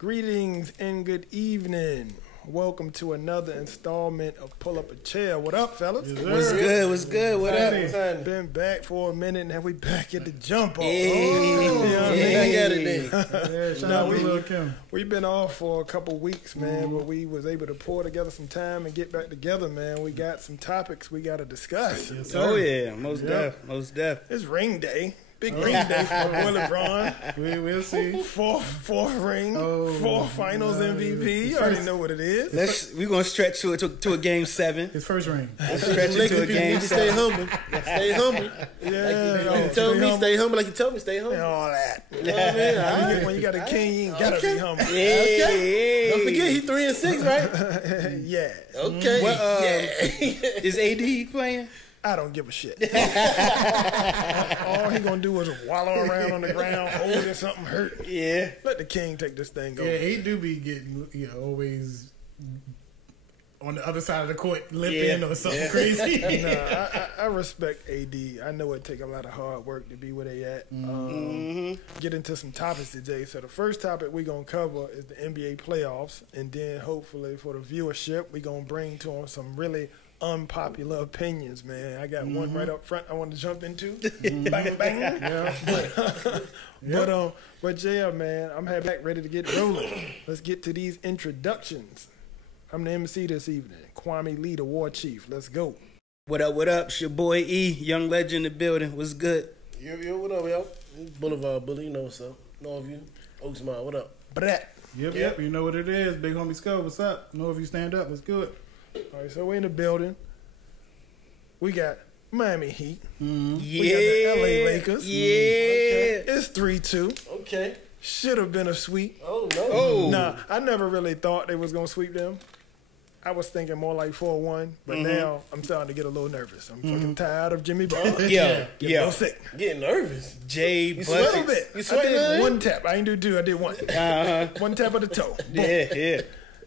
Greetings and good evening. Welcome to another installment of Pull Up a Chair. What up, fellas? What's good? What's good? What up? Been back for a minute, and we back at the jump off. We've been off for a couple weeks, man, but we was able to pour together some time and get back together, man. We got some topics we got to discuss. Yes, oh, yeah. Most def. It's ring day. Big ring day for Will LeBron. We'll see. Fourth ring. Fourth finals MVP. You already know what it is. We're going to stretch to a game 7. His first ring. Stretch it to a game 7. Stay humble. Stay humble. Yeah. Like you told me, stay humble. Like you told me, stay humble. And all that. You know what I mean? When you got a king, you ain't got to be humble. Okay. Don't forget, he 3-6, right? Yeah. Okay. Is AD playing? I don't give a shit. All he gonna do is wallow around on the ground, holding something hurt. Yeah. Let the king take this thing over. Yeah, he do be getting, always on the other side of the court limping or something crazy. I respect AD. I know it take a lot of hard work to be where they at. Get into some topics today. So the first topic we gonna cover is the NBA playoffs, and then hopefully for the viewership, we gonna bring to them some really unpopular opinions, man. I got one right up front I want to jump into. Bang, bang. But yeah, man, I'm back ready to get rolling. Let's get to these introductions. I'm the MC this evening, Kwame Lee, the War Chief. Let's go. What up? It's your boy E, young legend in the building. What's good? Yo, what up, yo? Boulevard Bully, you know what's up. Know of you. Oaksmont, what up? Brat. Yep. You know what it is. Big homie Skull, what's up? Know if you stand up, let's do it. All right, so we're in the building. We got Miami Heat. Yeah. We got the LA Lakers. Yeah. Okay. It's 3-2. Okay. Should have been a sweep. Oh, no. Oh. Nah, I never really thought they was going to sweep them. I was thinking more like 4-1, but now I'm starting to get a little nervous. I'm fucking tired of Jimmy Butler. Yeah. Sick. Getting nervous. Jay You sweat a Buckets. bit. You I sweating, did man? one tap. I ain't do two. I did one. One tap of the toe. Boom. Yeah.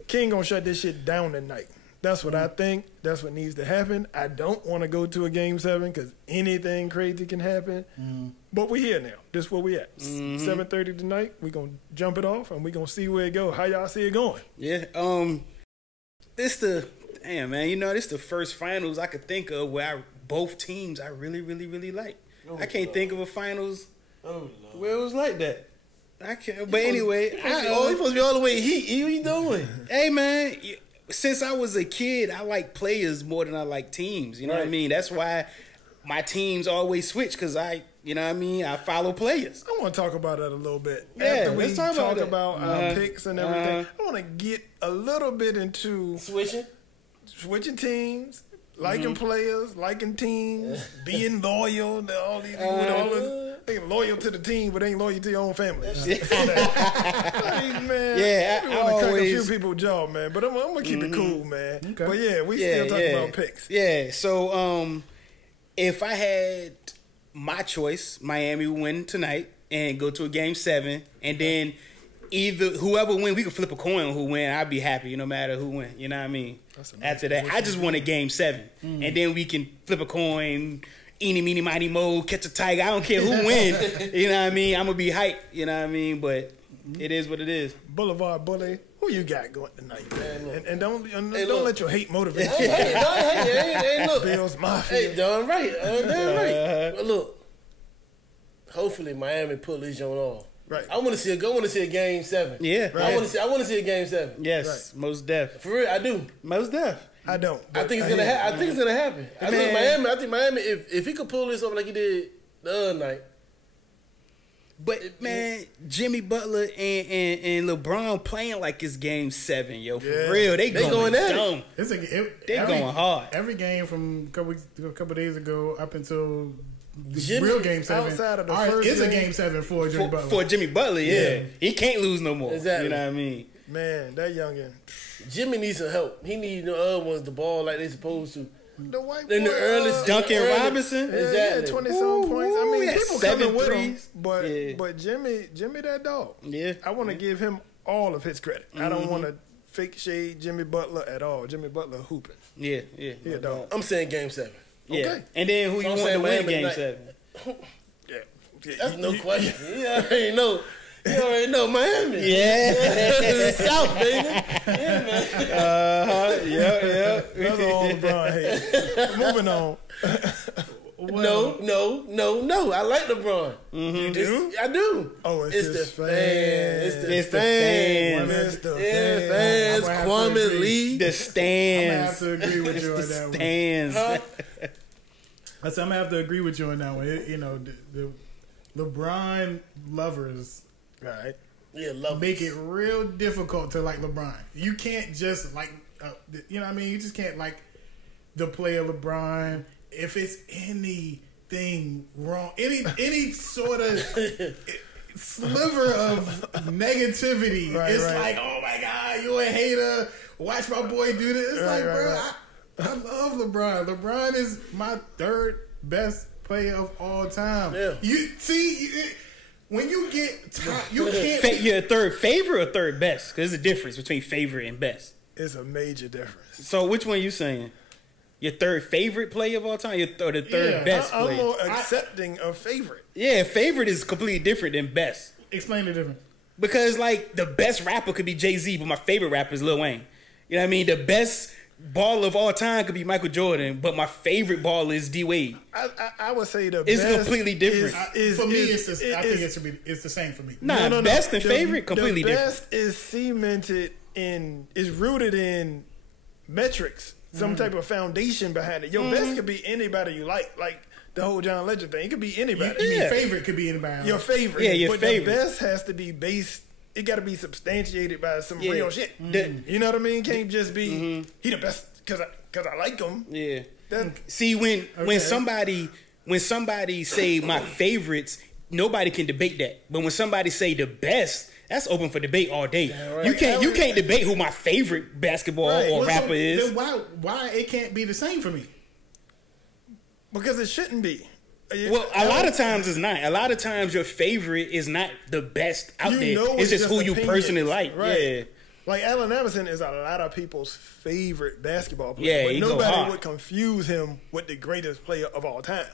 King gonna shut this shit down tonight. That's what I think. That's what needs to happen. I don't want to go to a game 7 because anything crazy can happen. But we here now. This is where we at. 7:30 tonight. We gonna jump it off and we gonna see where it go. How y'all see it going? Yeah. This the first finals I could think of where both teams I really, really, really like. I can't think of a finals where it was like that. I can't. But anyway, you supposed to be all the way Heat. What you doing? Hey man, since I was a kid, I like players more than I like teams. You know what I mean? That's why my teams always switch because I follow players. I want to talk about that a little bit. Yeah, After we let's talk about that. our picks and everything, I want to get a little bit into switching teams, liking players, liking teams, being loyal to all these people with all this. They loyal to the team, but ain't loyal to your own family. Man, I want to crack a always few people's jaw, man. But I'm gonna keep it cool, man. Okay. But yeah, we still talking about picks. Yeah. So if I had my choice, Miami would win tonight and go to a game 7, and then either whoever win, we could flip a coin on who win. I'd be happy no matter who win. You know what I mean? After that, I just want a game 7, and then we can flip a coin. Eeny, meeny, miny, mo, catch a tiger. I don't care who win. You know what I mean? I'm going to be hyped. You know what I mean? But it is what it is. Boulevard Bully, who you got going tonight, man? And don't let your hate motivate you. Hey, look. Bills Mafia. Hey, darn right. But look, hopefully Miami pull this joint off. Right. I want to see a game 7. Yeah. Right. I want to see a game 7. Yes, Right. Most def. For real, I do. Most def. I don't. I think it's gonna happen. I think Miami, if he could pull this off like he did the other night. But man, Jimmy Butler and LeBron playing like it's game 7, yo. For real, they going dumb. They going hard. Every game from a couple days ago up until the Jimmy, real game 7. outside of the first it's a game- game 7 for Jimmy Butler. For Jimmy Butler, yeah. He can't lose no more. Exactly. You know what I mean? Man, that youngin. Jimmy needs some help. He needs the other ones to ball like they supposed to. The white In the boy, early Duncan Robinson. Yeah, Exactly. 20-some points. I mean, Ooh, people 7 coming with him, threes. but Jimmy that dog. Yeah. I want to give him all of his credit. I don't want to fake shade Jimmy Butler at all. Jimmy Butler hooping. Yeah. Yeah, dog. I'm saying game 7. Yeah. Okay. And then who So you I'm want to saying win Miami game tonight. 7? Yeah. That's no question. Yeah, I already know. You already know Miami. Yeah. South, baby. Yeah, man. Yeah. That's all LeBron hates. Moving on. No. I like LeBron. You do? I do. Oh, it's the just fans. fans. It's the fans. It's the Yeah, fans. fans. I'm gonna have to Kwame agree. Lee. The I'm gonna stands. have to agree with you on that one. Stands. I'm gonna have to agree with you on that one. The LeBron lovers Right. Yeah, love make it real difficult to like LeBron. You can't just like, you know what I mean? You just can't like the player LeBron if it's anything wrong, any sort of sliver of negativity. Right, it's right. like, oh my God, you a hater. Watch my boy do this. It's Right, like, right, bro, right. I love LeBron. LeBron is my third best player of all time. Yeah. You see, when you get top, you can't. You're a third favorite or third best? Because there's a difference between favorite and best. It's a major difference. So which one you saying? Your third favorite player of all time? Or the third Yeah, best I'm player? more accepting of favorite. Yeah, favorite is completely different than best. Explain the difference. Because, like, the best rapper could be Jay-Z, but my favorite rapper is Lil Wayne. You know what I mean? The best baller of all time could be Michael Jordan, but my favorite baller is D-Wade. I would say the It's best completely different. For me, I think it's the same for me. Nah, best and favorite, completely the different. best is cemented is rooted in metrics, some type of foundation behind it. Your best could be anybody you like the whole John Legend thing. It could be anybody. You mean Yeah. favorite could be anybody. Your favorite. Yeah, your but favorite. the best has to be based. It got to be substantiated by some Yeah. real shit. You know what I mean? Can't just be he the best because I like him. Yeah. That, See, when somebody say my favorites, nobody can debate that. But when somebody say the best, that's open for debate all day. right. You can't debate who my favorite basketball Right. or Well, rapper is. Then why it can't be the same for me? because it shouldn't be. Well, a lot of times it's not. A lot of times your favorite is not the best out You there. know It's just who you opinions, personally like. right? Yeah. Like Allen Iverson is a lot of people's favorite basketball player. Yeah, but he go nobody hard. would confuse him with the greatest player of all time.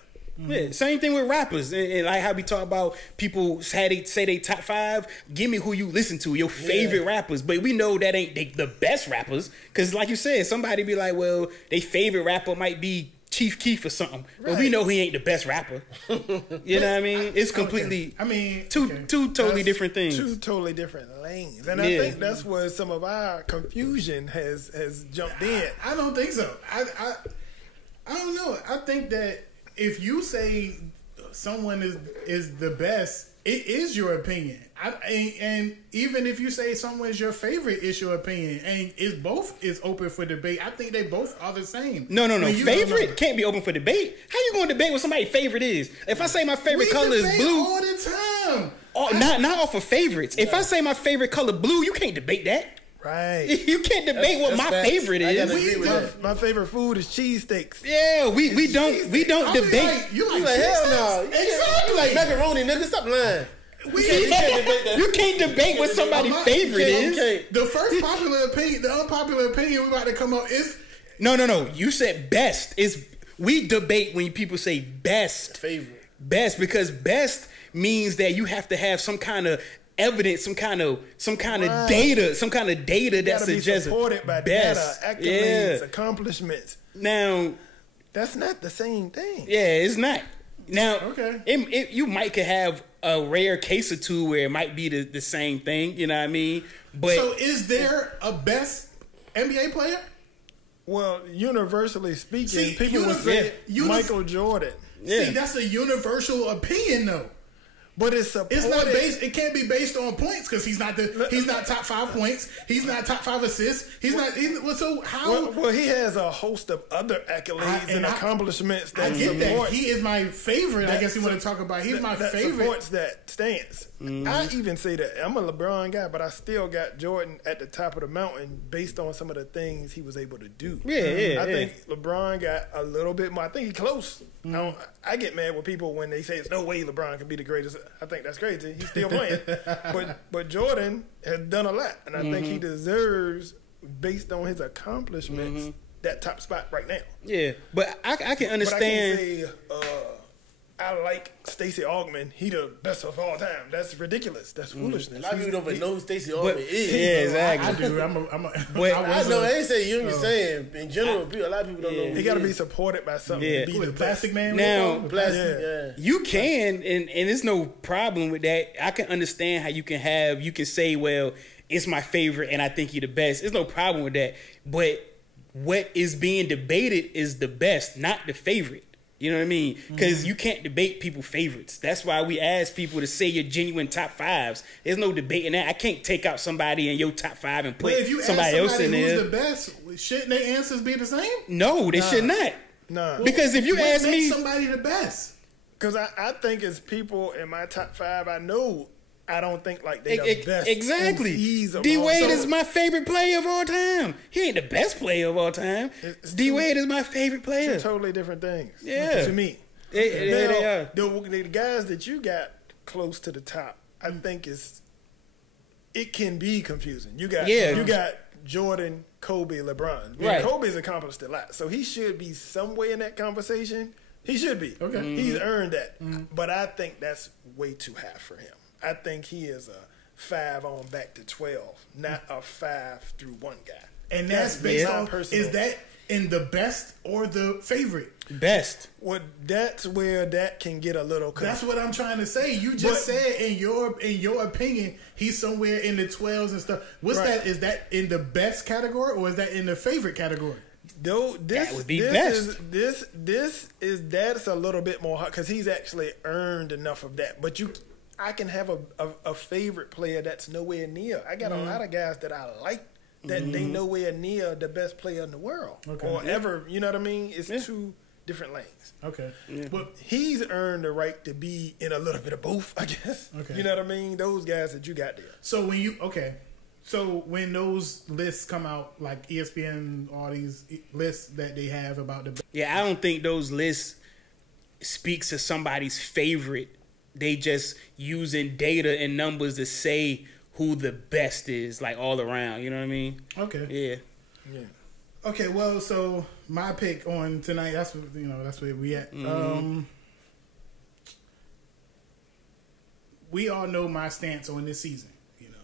Yeah, same thing with rappers, and like how we talk about people say they top 5. Give me who you listen to, your favorite rappers. But we know that ain't the best rappers, because like you said, somebody be like, well, their favorite rapper might be Chief Keef or something, but we Right. know he ain't the best rapper. You know what I mean? It's completely I mean, two totally That's different things. Two totally different lanes, and Yeah. I think that's where some of our confusion has jumped in. I don't think so. I don't know. I think that if you say someone is the best, it is your opinion. And even if you say someone's your favorite, it's your opinion, and both is open for debate. I think they both are the same. No. When you- Favorite can't be open for debate. How you going to debate what somebody's favorite is? If I say my favorite We color is debate blue, all the time. not off of favorites. If I say my favorite color blue, you can't debate that. Right. You can't debate what That's my facts. favorite I is. gotta agree with that. My favorite food is cheesesteaks. Yeah, we don't I mean, debate. like, you like You like, hell cheesesteaks? no. Exactly. You like macaroni, nigga. Stop lying. We- You can't debate that. You can't debate what somebody's I'm not- favorite you is. can't. The first popular opinion, the unpopular opinion we about to come up is No. You said best. We debate when people say best. Favorite. Best, because best means that you have to have some kind of evidence, some kind of Right. data, some kind of data that Got to be suggests supported by best. data, accolades, Yeah. accomplishments. Now, That's not the same thing. yeah, it's not. Now, Okay. you might could have a rare case or two where it might be the same thing. You know what I mean? But So is there a best NBA player? Well, universally speaking, See, people would say yeah. Michael Jordan, yeah. See, that's a universal opinion though. but it's supported. It's not based. It can't be based on points because he's not top 5 points. He's not top 5 assists. So how? Well, he has a host of other accolades and accomplishments I that get that. support. He is my favorite. I that guess you want to su- talk about. He's my that favorite. supports that stance. I even say that I'm a LeBron guy, but I still got Jordan at the top of the mountain based on some of the things he was able to do. Yeah. I think LeBron got a little bit more. I think he's close. I get mad with people when they say it's no way LeBron can be the greatest. I think that's crazy. He's still playing, but Jordan has done a lot, and I think he deserves, based on his accomplishments, that top spot right now. Yeah, but I can But I understand. can't say I like Stacey Augmon. He the best of all time. That's ridiculous. That's foolishness. A lot of people don't even know who Stacey Augmon is. Yeah, exactly. I do. I know. I ain't saying you. I'm just saying in general. A lot of people don't know. He got to be supported by something. Yeah. To be the Plastic Man. Now, Plastic. you can, and there's no problem with that. I can understand how you can say, well, it's my favorite, and I think you're the best. There's no problem with that. But what is being debated is the best, not the favorite. You know what I mean? Because you can't debate people's favorites. That's why we ask people to say your genuine top fives. There's no debating that. I can't take out somebody in your top five and put somebody else in there. Who's the best? Shouldn't their answers be the same? No, they should not. Nah. Because if you ask me, somebody the best. Because I think it's people in my top five. I don't think like they the best. Exactly. MCs D Wade is my favorite player of all time. He ain't the best player of all time. D Wade is my favorite player. Two totally different things. Yeah. To me. They are. The guys that you got close to the top, I think it can be confusing. You got Jordan, Kobe, LeBron. Right. Kobe's accomplished a lot, so he should be somewhere in that conversation. He should be. Okay. He's earned that. But I think that's way too high for him. I think he is a 5 on back to 12, not a 5 through 1 guy. And that's based on, is that in the best or the favorite? Best. Well, that's where that can get a little That's what I'm trying to say. You just said in your opinion, he's somewhere in the 12s and stuff. What's that? Is that in the best category or is that in the favorite category? Though that would be best. That's a little bit more hard because he's actually earned enough of that. But I can have a favorite player that's nowhere near. I got a lot of guys that I like that they nowhere near the best player in the world or ever. You know what I mean? It's two different lanes. Okay. Yeah. But he's earned the right to be in a little bit of both, I guess. Okay. You know what I mean? Those guys that you got there. So when those lists come out, like ESPN, all these lists that they have about the I don't think those lists speaks to somebody's favorite. They just using data and numbers to say who the best is, like all around. You know what I mean? Okay. Yeah. Okay. Well, so my pick on tonight. That's where we at. We all know my stance on this season.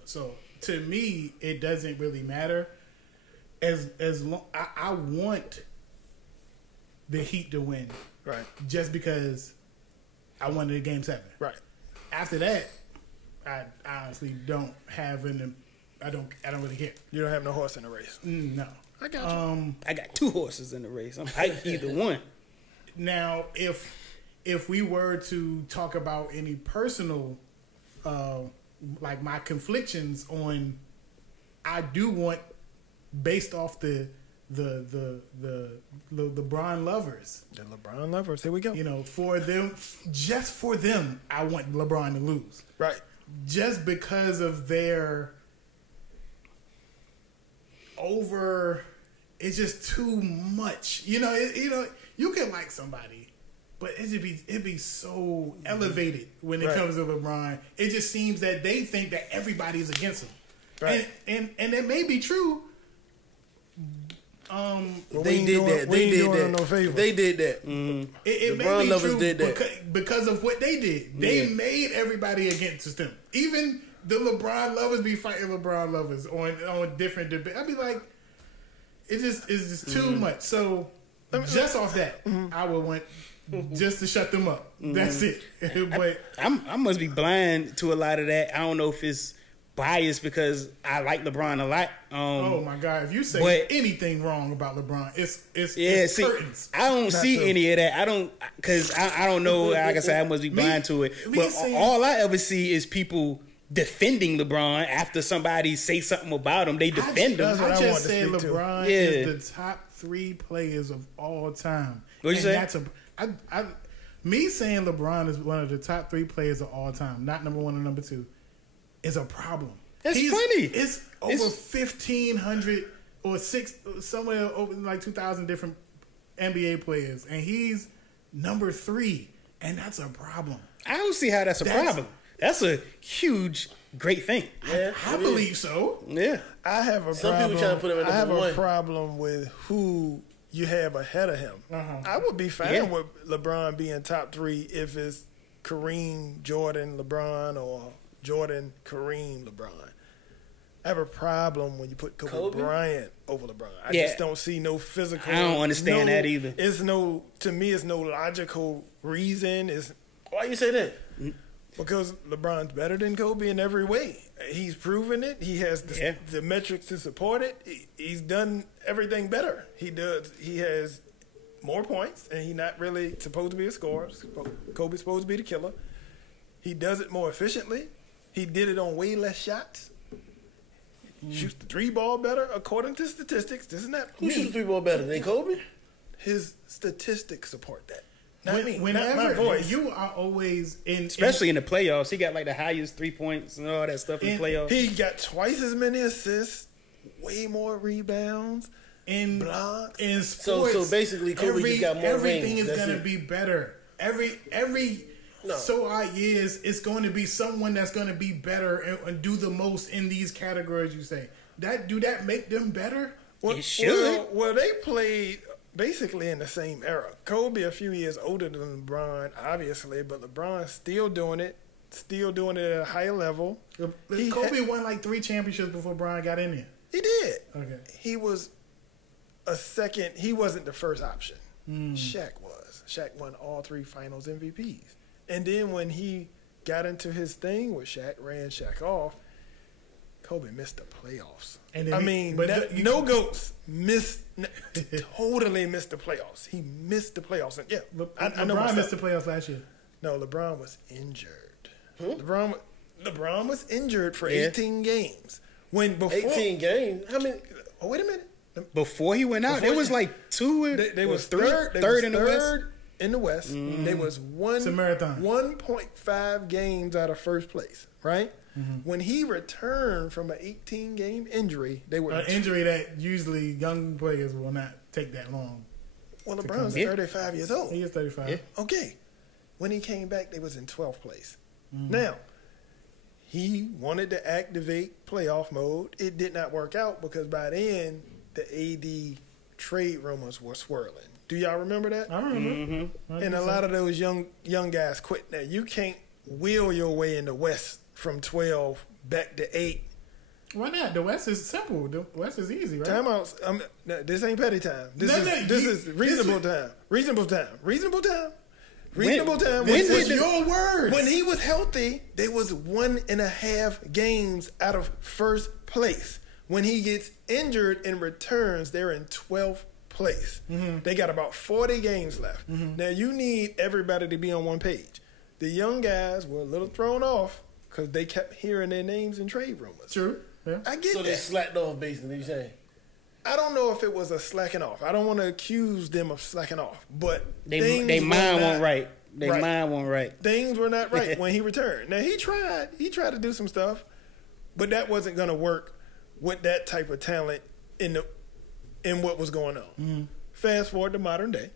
So to me, it doesn't really matter. As long I want the Heat to win, right? Just because I wanted a Game 7. Right. After that, I honestly don't have I don't really care. You don't have no horse in the race. No. I got you. I got 2 horses in the race. I'm hyped either one. Now, if we were to talk about any personal, like my conflictions on, I do want, based off the LeBron lovers. The LeBron lovers. Here we go. For them, just for them, I want LeBron to lose. Right. Just because of their it's just too much. You can like somebody, but it'd be so elevated when it comes to LeBron. It just seems that they think that everybody's against him. Right. And it may be true. They did that. They did that. It may be true did that. Because of what they did. They made everybody against them. Even the LeBron lovers be fighting LeBron lovers on different debates. I'd be like, it's just too much. So just off that, I would want just to shut them up. That's it. But I must be blind to a lot of that. I don't know if it's biased because I like LeBron a lot. Oh my God! If you say anything wrong about LeBron, it's curtains. I don't see any of that. I don't because I don't know. Like I said, I must be blind to it. But all I ever see is people defending LeBron after somebody say something about him. They defend him. I just said LeBron is the top 3 players of all time. What you say? Me saying LeBron is one of the top 3 players of all time, not number 1 or number 2. Is a problem. That's funny. It's over 1,500 or somewhere over like 2,000 different NBA players, and he's number 3, and that's a problem. I don't see how that's a problem. That's a huge, great thing. Yeah, I believe so. Yeah, I have a problem. Some people trying to put him at number 1. I have a problem with who you have ahead of him. I would be fine with LeBron being top 3 if it's Kareem, Jordan, LeBron, or Jordan, Kareem, LeBron. I have a problem when you put Kobe Bryant over LeBron. I just don't see no physical. I don't understand that either. To me, it's no logical reason. Why you say that? Because LeBron's better than Kobe in every way. He's proven it. He has the metrics to support it. He's done everything better. He does. He has more points, and he's not really supposed to be a scorer. Kobe's supposed to be the killer. He does it more efficiently. He did it on way less shots. Shoots the 3 ball better according to statistics. This is not Who shoots the 3 ball better than Kobe? His statistics support that. Whenever not my voice. You are always especially in the playoffs. He got like the highest 3 points and all that stuff in the playoffs. He got twice as many assists, way more rebounds, in blocks. In sports, so basically, Kobe just got more everything rings. is going to be better. Every years, it's going to be someone that's going to be better and do the most in these categories. You say do that make them better? It should. Well, they played basically in the same era. Kobe a few years older than LeBron, obviously, but LeBron's still doing it at a higher level. Kobe won like 3 championships before Bron got in there. He did. Okay. He was a second. He wasn't the first option. Shaq was. Shaq won all 3 Finals MVPs. And then when he got into his thing with Shaq, ran Shaq off, Kobe missed the playoffs. And no GOATs totally missed the playoffs. He missed the playoffs. And LeBron missed the playoffs last year. No, LeBron was injured. LeBron was injured for 18 games. 18 games? How many? Oh, wait a minute. Before he went out, it was like 2 They was third in the West. In the West, they was It's a marathon. 1.5 games out of first place, right? When he returned from an 18-game injury, they were an injury that usually young players will not take that long. Well, LeBron's 35 years old. He is 35. Yeah. Okay, when he came back, they was in 12th place. Now, he wanted to activate playoff mode. It did not work out because by then the AD trade rumors were swirling. Do y'all remember that? I remember. And a lot of those young guys quit. Now, you can't wheel your way in the West from 12 back to 8. Why not? The West is simple. The West is easy, right? Timeouts. This ain't petty time. This is reasonable time. Reasonable time. Reasonable time. Reasonable time. This is your word. When he was healthy, they was 1.5 games out of first place. When he gets injured and returns, they're in 12th place. They got about 40 games left. Now, you need everybody to be on one page. The young guys were a little thrown off because they kept hearing their names in trade rumors. True. Yeah. I get So that. they slacked off, basically, you saying? I don't know if it was a slacking off. I don't want to accuse them of slacking off, but They mind won't right. They mind won't right. Things were not right when he returned. Now, he tried to do some stuff, but that wasn't going to work with that type of talent in what was going on. Fast forward to modern day.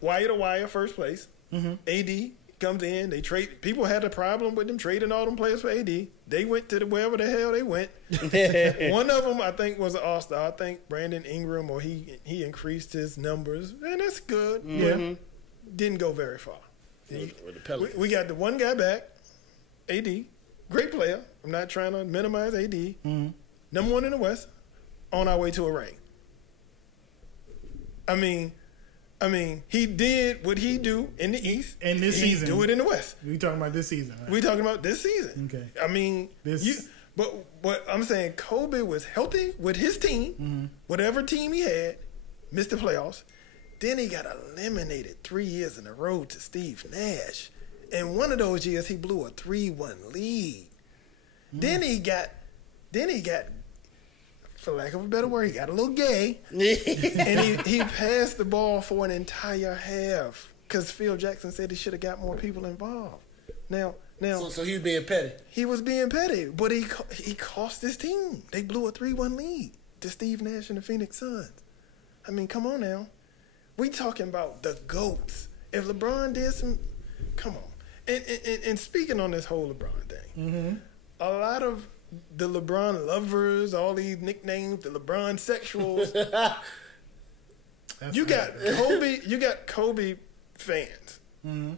Wire to wire, first place. AD comes in. They trade. People had a problem with them trading all them players for AD. They went to wherever the hell they went. One of them, I think, was an all-star. I think Brandon Ingram, or he increased his numbers, and that's good. Yeah, didn't go very far. We got the one guy back, AD, great player. I'm not trying to minimize AD. Number 1 in the West, on our way to a ring. I mean, he did what he do in the East. And this season. Do it in the West. We talking about this season, right? We talking about this season. Okay. I mean, but I'm saying Kobe was healthy with his team, whatever team he had, missed the playoffs. Then he got eliminated 3 years in a row to Steve Nash. And one of those years, he blew a 3-1 lead. Then he got, for lack of a better word, he got a little gay. And he passed the ball for an entire half because Phil Jackson said he should have got more people involved. Now, So he was being petty. He was being petty, but he cost his team. They blew a 3-1 lead to Steve Nash and the Phoenix Suns. I mean, come on now. We talking about the GOATs. If LeBron did some, come on. And speaking on this whole LeBron thing, a lot of the LeBron lovers, all these nicknames, the LeBron sexuals, You got Kobe. You got Kobe fans,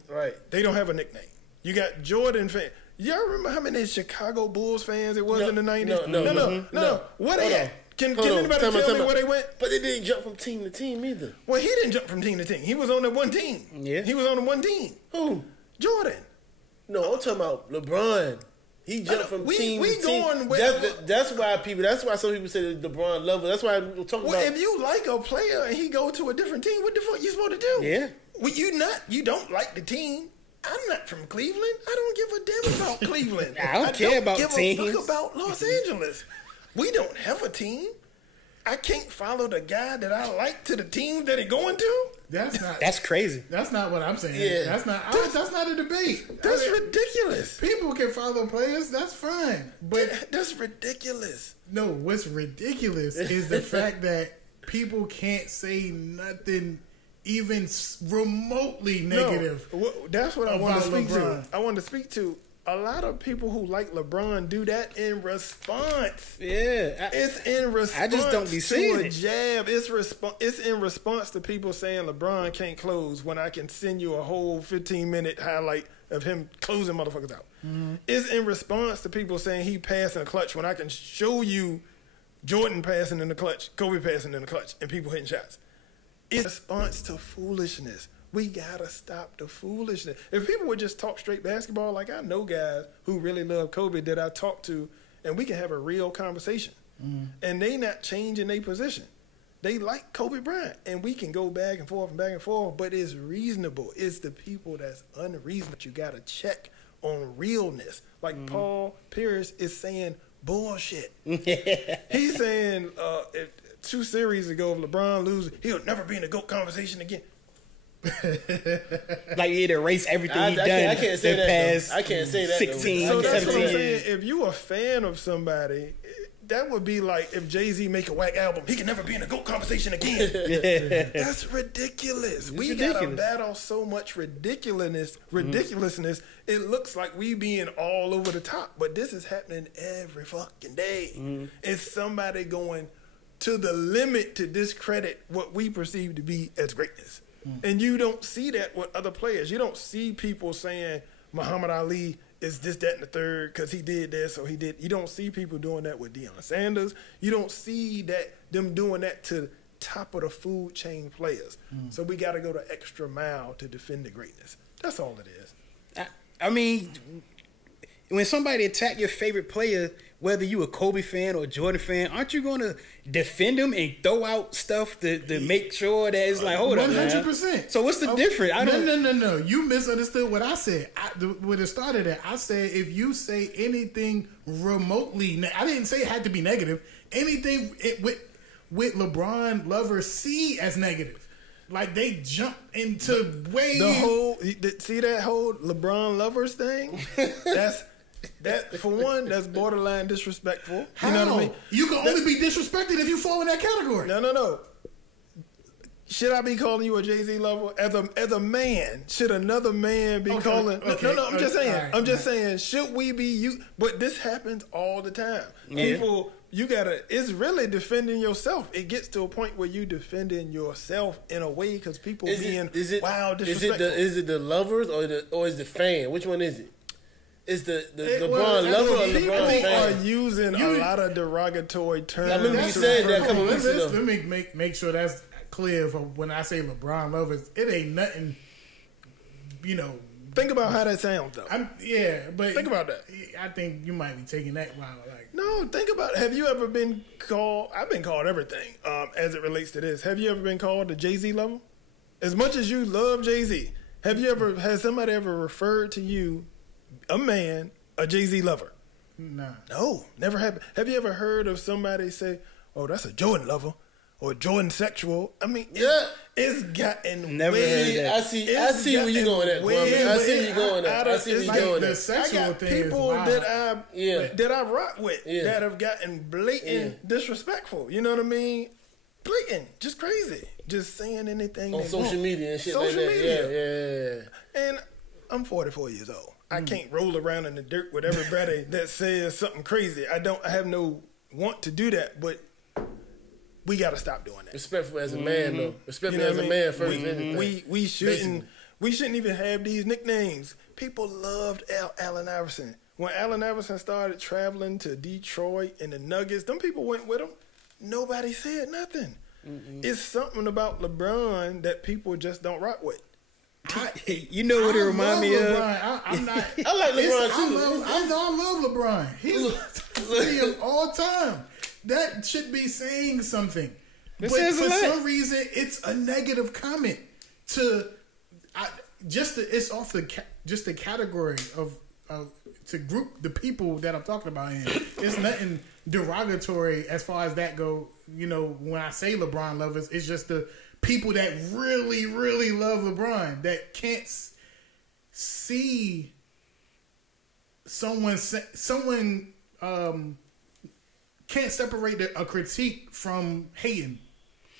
Right. They don't have a nickname. You got Jordan fans. Y'all remember how many Chicago Bulls fans it was in the 90s? No. Where they at? Can anybody tell me where they went? But they didn't jump from team to team either. Well, he didn't jump from team to team. He was on the one team. Yeah. He was on the one team. Who? Jordan. No, I'm talking about LeBron. He jumped from team to team. That's why some people say that LeBron lover. That's why we're talking about. If you like a player and he go to a different team, what the fuck you supposed to do? Yeah. Well, you don't like the team. I'm not from Cleveland. I don't give a damn about Cleveland. I don't care about give teams. a fuck about Los Angeles. We don't have a team. I can't follow the guy that I like to the team that he going to. That's crazy. That's not what I'm saying. Yeah. That's not a debate. That's ridiculous. People can follow players. That's fine. But That's ridiculous. no, what's ridiculous is the fact that people can't say nothing even remotely negative. No, that's what I want to about speak LeBron. to. I want to speak to a lot of people who like LeBron do that in response. Yeah. It's in response I just don't be seeing to a it. jab. It's in response to people saying LeBron can't close when I can send you a whole 15-minute highlight of him closing motherfuckers out. It's in response to people saying he passing a clutch when I can show you Jordan passing in the clutch, Kobe passing in the clutch, and people hitting shots. It's a response to foolishness. We gotta stop the foolishness. If people would just talk straight basketball, like I know guys who really love Kobe that I talk to, and we can have a real conversation. And they not changing their position. They like Kobe Bryant, and we can go back and forth, but it's reasonable. It's the people that's unreasonable. You gotta check on realness. Like Paul Pierce is saying bullshit. He's saying 2 series ago, if LeBron loses, he'll never be in the GOAT conversation again. Like he'd erase everything he done. I can't say that. Past I can't say that. 16, So that's what I'm 17 saying. years. If you a fan of somebody, that would be like if Jay-Z make a whack album, he can never be in a GOAT conversation again. That's ridiculous. We gotta battle so much ridiculousness. It looks like we being all over the top, but this is happening every fucking day. It's somebody going to the limit to discredit what we perceive to be as greatness. And you don't see that with other players. You don't see people saying Muhammad Ali is this, that, and the third because he did this or he did. You don't see people doing that with Deion Sanders. You don't see them doing that to top of the food chain players. So we got to go the extra mile to defend the greatness. That's all it is. I mean, when somebody attack your favorite player, whether you a Kobe fan or a Jordan fan, aren't you going to defend them and throw out stuff to make sure that it's like, hold on, 100%. So what's the difference? No. You misunderstood what I said. When it started at, I said if you say anything remotely, I didn't say it had to be negative. Anything with LeBron lovers see as negative. Like they jump into see that whole LeBron lovers thing? That for one, that's borderline disrespectful. How? You know what I mean? You can only be disrespected if you fall in that category. No. Should I be calling you a Jay-Z lover? As a man, should another man be calling? Okay. No. I'm just saying. Right, I'm just saying. Should we be you? But this happens all the time. People, you gotta. It's really defending yourself. It gets to a point where you defending yourself in a way because people disrespectful. Is it the lovers or is the fan? Which one is it? Is the LeBron lover or people LeBron fan? are using a lot of derogatory terms. I remember you said that a couple weeks ago. Let me make sure that's clear. For when I say LeBron lovers, it ain't nothing. Think about how that sounds, though. But think about that. I think you might be taking that while No, think about it. Have you ever been called? I've been called everything as it relates to this. Have you ever been called a Jay-Z lover? As much as you love Jay-Z, has somebody ever referred to you, a man, a Jay-Z lover? No, never happened. Have you ever heard of somebody say, "Oh, that's a Jordan lover," or Jordan sexual? I mean, it's gotten never heard that. I see where you going at. I see where you going at. I see where you going the at. sexual I got thing people is wild. that I rock with that have gotten blatant disrespectful. You know what I mean? Blatant, just crazy, just saying anything on social media and shit like that. Social media. Yeah. And I'm 44 years old. I can't roll around in the dirt with everybody that says something crazy. I have no want to do that, but We got to stop doing that. Respectful as a man, though. Respectful as a man first. We shouldn't even have these nicknames. People loved Allen Iverson. When Allen Iverson started traveling to Detroit and the Nuggets, them people went with him. Nobody said nothing. It's something about LeBron that people just don't rock with. You know what it reminds me of? I'm not. I like LeBron too. I love LeBron. He's the of all time. That should be saying something. But for some reason, it's a negative comment it's off the category of to group the people that I'm talking about in. It's nothing derogatory as far as that go. You know, when I say LeBron lovers, it's just the people that really, really love LeBron that can't see someone can't separate a critique from hating,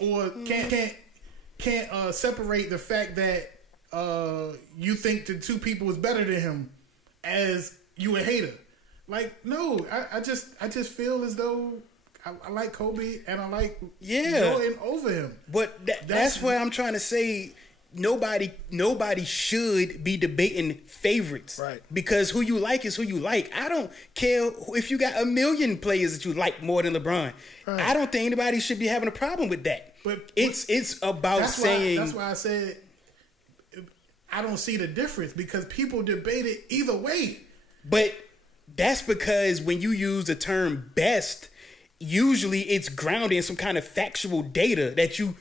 or can't separate the fact that you think the two people is better than him as you a hater. Like, no, I just feel as though I like Kobe and I like Jordan over him. But that's why I'm trying to say nobody should be debating favorites. Right. Because who you like is who you like. I don't care if you got a million players that you like more than LeBron. Right. I don't think anybody should be having a problem with that. But it's about saying... That's why I said I don't see the difference, because people debate it either way. But that's because when you use the term best, usually it's grounded in some kind of factual data that you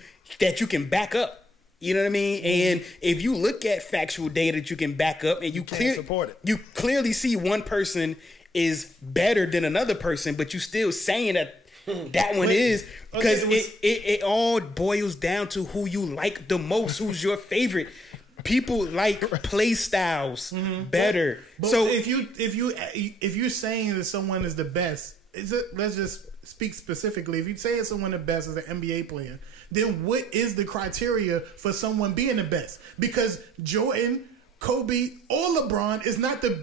can back up. You know what I mean? And if you look at factual data that you can back up and you support it, you clearly see one person is better than another person, but you still saying that one is, because it all boils down to who you like the most, who's your favorite. People like play styles better. But so if you're saying that someone is the best, let's just speak specifically. If you say someone the best is an NBA player, then what is the criteria for someone being the best? Because Jordan, Kobe, or LeBron is not the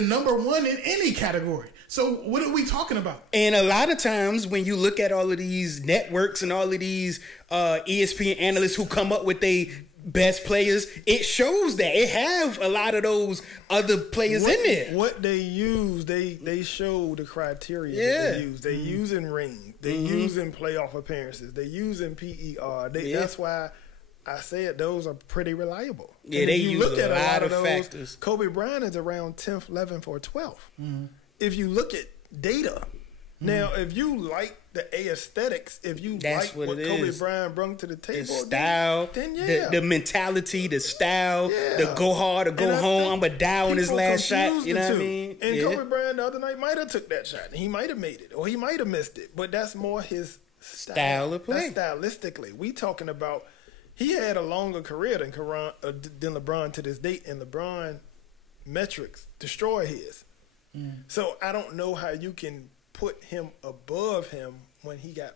number one in any category. So what are we talking about? And a lot of times when you look at all of these networks and all of these ESPN analysts who come up with their best players, it shows that it have a lot of those other players in there. What they use, they show the criteria that they use. They using rings. They using playoff appearances. They using PER. That's why I said those are pretty reliable. Yeah, they use a lot of factors. Kobe Bryant is around 10th, 11th, or 12th. If you look at data, now if you like the aesthetics, if you like what Kobe Bryant brought to the table, the style, then the mentality, the style, the go hard or go home. I'm a die on his last shot. You know what I mean? And Kobe Bryant the other night might have took that shot, and he might have made it, or he might have missed it. But that's more his style of play. That's stylistically. We talking about he had a longer career than LeBron to this date, and LeBron metrics destroy his. So I don't know how you can put him above him when he got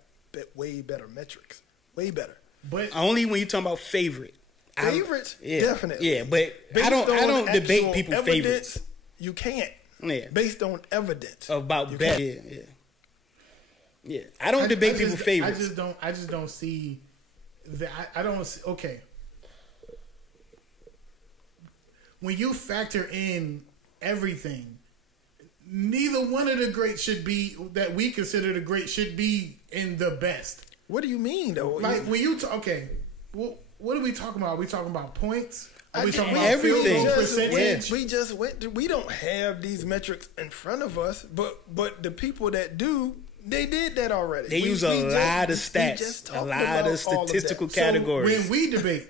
way better metrics. Way better. But only when you talking about favorite. Favorites? Definitely. Yeah, but I don't debate people's favorites. You can't. Yeah. Based on evidence. About better. Yeah. I don't debate people's favorites. I just don't see that. I don't see, okay. When you factor in everything, neither one of the greats should be that we consider the great should be in the best. What do you mean, though? Like when you what are we talking about? Are we talking about points? Are we talking about everything? Percentage? We just went through. We don't have these metrics in front of us, but the people that do, they did that already. They use a lot of stats, a lot of statistical categories. So when we debate,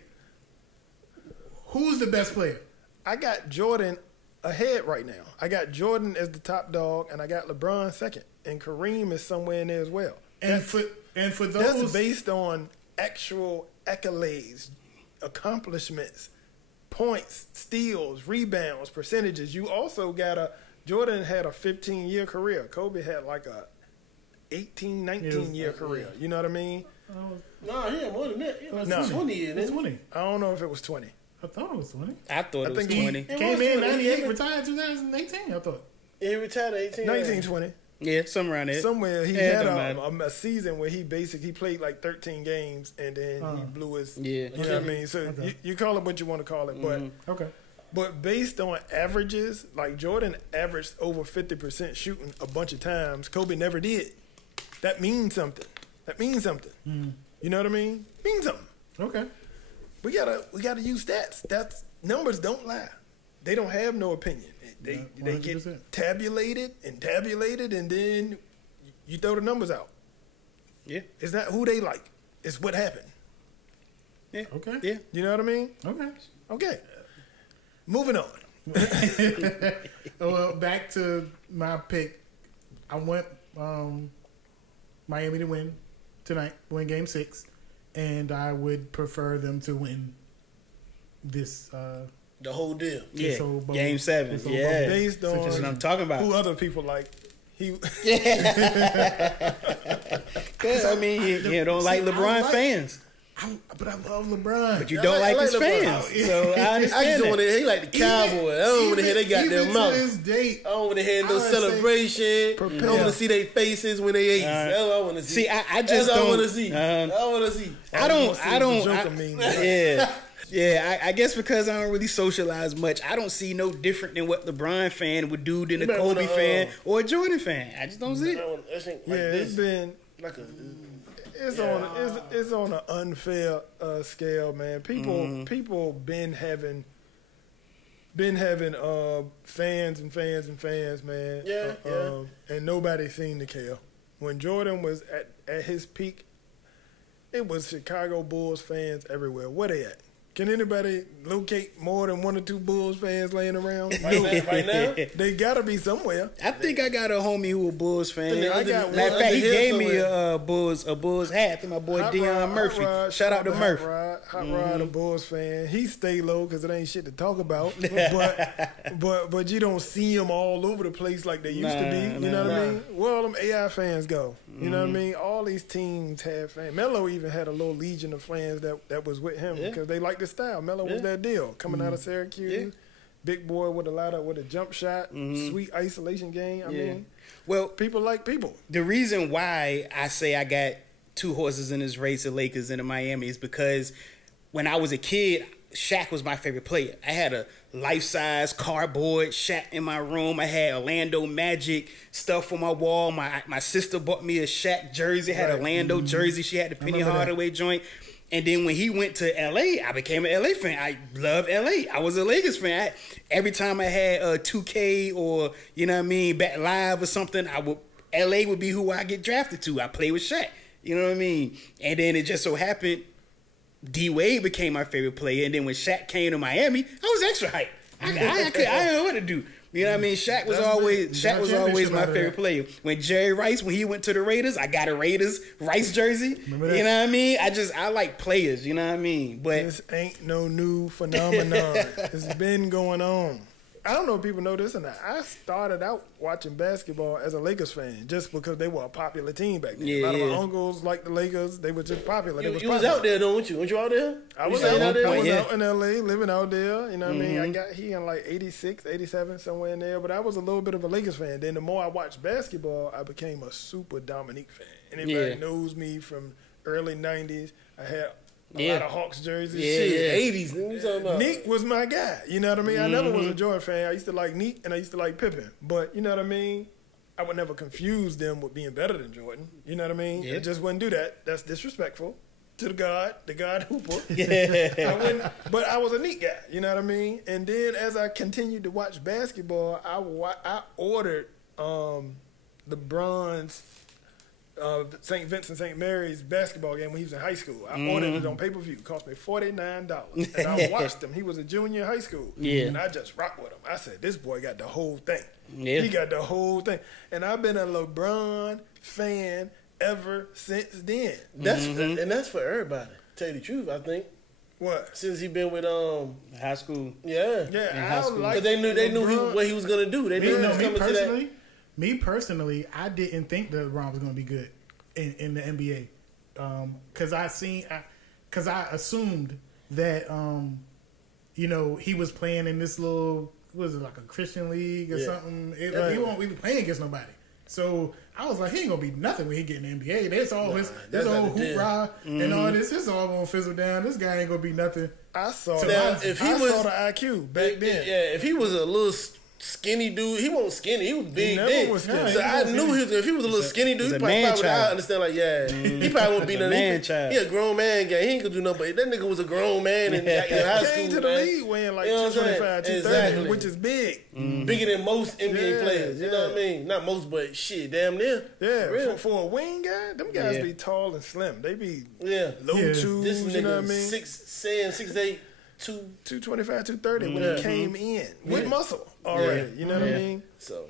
who's the best player? I got Jordan ahead right now. I got Jordan as the top dog, and I got LeBron second, and Kareem is somewhere in there as well. And for those, that's based on actual accolades, accomplishments, points, steals, rebounds, percentages. You also got Jordan had a 15-year career. Kobe had like a 18, 19-year career. You know what I mean? No, he had more than that. It was 20 years. 20. I don't know if it was 20. I thought it was 20. I thought it was 20. Came in 98, retired 2018, I thought. He retired 18. 1920. Yeah, somewhere around there. Somewhere he had a season where he played like 13 games and then he blew his. Yeah, you know what I mean. So you call it what you want to call it, but But based on averages, like Jordan averaged over 50% shooting a bunch of times. Kobe never did. That means something. You know what I mean? Means something. Okay. We gotta use stats. That's numbers don't lie. They don't have no opinion. They get tabulated, and then you throw the numbers out. Yeah. It's not who they like. It's what happened. Yeah. Okay. Yeah. You know what I mean? Okay. Moving on. Well, back to my pick. I want Miami to win tonight, win Game 6, and I would prefer them to win this. The whole deal. Yeah. Game 7. Yeah. Based on that's what I'm talking about. Who other people like. Cause I mean, you don't like LeBron fans. But I love LeBron. But you don't like his fans. So I understand. I just don't want to hear. He like the Cowboy. I don't want to hear they got their mouth. I don't want to hear no celebration. I don't want to see their faces when they ate. That's what I want to see. See, I just don't want to see. I want to see. I don't. Yeah. Yeah, I guess because I don't really socialize much, I don't see no different than what LeBron fan would do than a Kobe fan or a Jordan fan. I just don't see it. It's been like a. It's on an unfair scale, man. People been having fans and fans, man. And nobody seemed to care. When Jordan was at his peak, it was Chicago Bulls fans everywhere. Where they at? Can anybody locate more than 1 or 2 Bulls fans laying around right now? They gotta be somewhere. I think I got a homie who a Bulls fan. Matter of fact, he gave me a Bulls hat to my boy Dion Murphy. Shout out to Murphy. Hot Rod, a Bulls fan. He stay low because it ain't shit to talk about. but you don't see him all over the place like they used to be. You know what I mean? Where all them AI fans go? You know what I mean? All these teams have fans. Melo even had a little legion of fans that was with him because they liked his style. Melo was that deal. Coming out of Syracuse, big boy with a jump shot, sweet isolation game. I mean, well, people like people. The reason why I say I got 2 horses in this race, the Lakers and the Miami, is because when I was a kid, Shaq was my favorite player. I had a life-size cardboard Shaq in my room. I had Orlando Magic stuff on my wall. My sister bought me a Shaq jersey. I had a Orlando jersey. She had the Penny Hardaway joint. And then when he went to L.A., I became an L.A. fan. I love L.A. I was a Lakers fan. Every time I had 2K or, you know what I mean, Back Live or something, L.A. would be who I get drafted to. I play with Shaq. You know what I mean? And then it just so happened D-Wade became my favorite player. And then when Shaq came to Miami, I was extra hyped. I didn't know what to do. You know what I mean? Shaq was always my favorite player. When Jerry Rice, when he went to the Raiders, I got a Raiders Rice jersey. You know what I mean? I like players. You know what I mean? But this ain't no new phenomenon. It's been going on. I don't know if people know this or not. I started out watching basketball as a Lakers fan just because they were a popular team back then. A lot of my uncles liked the Lakers. They were just popular. You was out there, though, weren't you? Weren't you out there? I was out in L.A., living out there. You know what I mean? I got here in like 86, 87, somewhere in there. But I was a little bit of a Lakers fan. Then the more I watched basketball, I became a super Dominique fan. Anybody knows me from early 90s. I had a lot of Hawks jerseys. Shit, 80s. What you talking about? Neek was my guy. You know what I mean? I never was a Jordan fan. I used to like Neek and I used to like Pippen. But you know what I mean? I would never confuse them with being better than Jordan. You know what I mean? I just wouldn't do that. That's disrespectful to the God Hooper. But I was a Neek guy. You know what I mean? And then as I continued to watch basketball, I ordered LeBron's St. Vincent St. Mary's basketball game when he was in high school. I ordered it on pay-per-view. It cost me $49. And I watched him. He was a junior in high school. And I just rocked with him. I said, this boy got the whole thing. He got the whole thing. And I've been a LeBron fan ever since then. And that's for everybody. Tell you the truth, I think. What? Since he been with high school. Yeah, high school. Like they knew what he was gonna do. They knew he was coming to that. Me personally, I didn't think that LeBron was going to be good in the NBA because I assumed that he was playing in this little, what was it, like a Christian league or something. He won't be playing against nobody. So I was like, he ain't gonna be nothing when he get in the NBA. That's all his whole hoorah and all this. It's all gonna fizzle down. This guy ain't gonna be nothing. I saw that. If he was the IQ back then. Yeah, if he was a little skinny dude, he wasn't skinny. He was big. So I knew he was. If he was a little skinny dude, he probably would understand. Like, he probably wouldn't be nothing. He a grown man guy. He ain't gonna do nothing. But that nigga was a grown man in high school. Came to the league weighing like 225, 230, which is big. Bigger than most NBA players. You know what I mean? Not most, but shit, damn near. Yeah, for a wing guy, them guys be tall and slim. They be low twos. This you know what I mean? 6'8". 225, 230 when he came in with muscle already. You know what I mean? So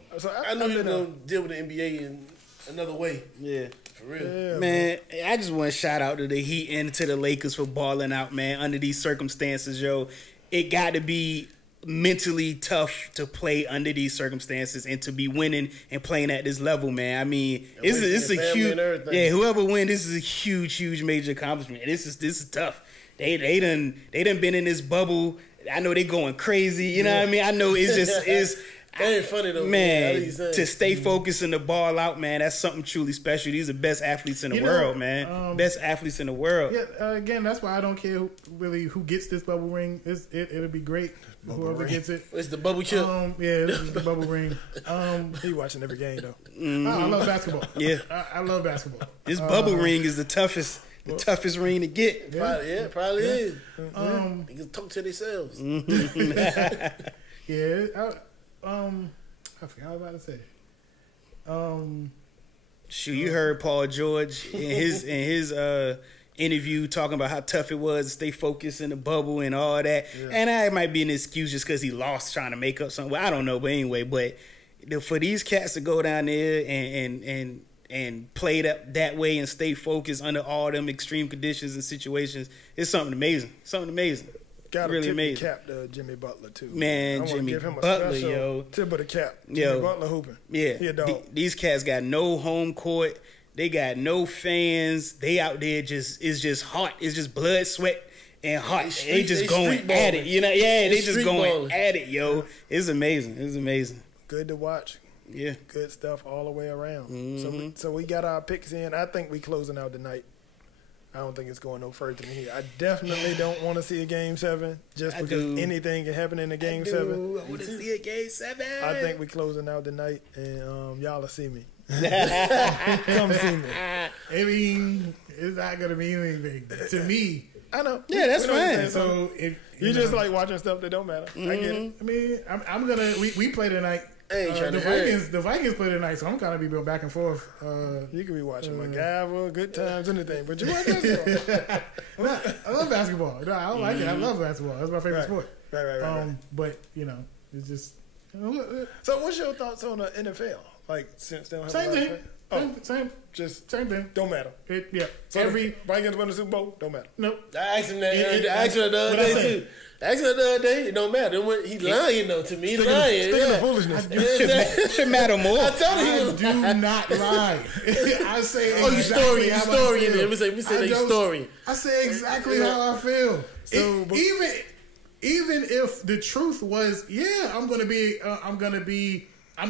I knew he was gonna deal with the NBA in another way. Yeah. For real. Yeah, man, I just want to shout out to the Heat and to the Lakers for balling out, man, under these circumstances, yo. It got to be mentally tough to play under these circumstances and to be winning and playing at this level, man. I mean, it's a huge whoever wins, this is a huge major accomplishment. This is tough. They done been in this bubble. I know they going crazy. You know what I mean? I know it's very funny though, man. To stay focused and to ball out, man. That's something truly special. These are the best athletes in the world, man. Best athletes in the world. Yeah. Again, that's why I don't care who gets this bubble ring. It'll be great. Whoever gets it. It's the bubble chip. This is the bubble ring. He watching every game though. I love basketball. Yeah, I love basketball. This bubble ring is the toughest. The toughest ring to get. Probably is. They can talk to themselves. I forgot what I was about to say. Shoot, you heard Paul George in his interview talking about how tough it was to stay focused in the bubble and all that. Yeah. And that might be an excuse just because he lost trying to make up something. Well, I don't know, but anyway, for these cats to go down there and play that way and stay focused under all them extreme conditions and situations, it's something amazing. Got really tip amazing. The cap to Jimmy Butler too. Man, Jimmy Butler, yo. Tip of the cap. Jimmy Butler hooping. Yeah. He a dog. These cats got no home court. They got no fans. They out there it's just hot. It's just blood, sweat, and hot. They just going at it. You know, they just going at it, yo. It's amazing. Good to watch. Yeah. Good stuff all the way around. So we got our picks in. I think we closing out tonight. I don't think it's going no further than here. I definitely don't want to see a Game 7 just because anything can happen in a Game 7. I want to see a Game 7. I think we closing out tonight, and y'all will see me. Come see me. I mean, it's not going to mean anything to me. I know. Yeah, that's fine. So if you just like watching stuff that don't matter. I get it. I mean, I'm gonna. We play tonight. The Vikings play tonight, so I'm kind of be back and forth. You could be watching MacGyver, Good Times, anything, but you watch basketball. I love basketball. No, I don't like it. I love basketball. That's my favorite sport. Right. But it's just. So, what's your thoughts on the NFL? Like, since they don't have same thing. Same thing. Don't matter. So Vikings win the Super Bowl. Don't matter. Nope. I asked him that. I asked him the other day too. The other day, it don't matter. He's lying though to me. He's lying. Speaking of foolishness, should matter more. I told him I do not lie. I say you story in there. We say story. I say exactly how I feel. So even if the truth was, I'm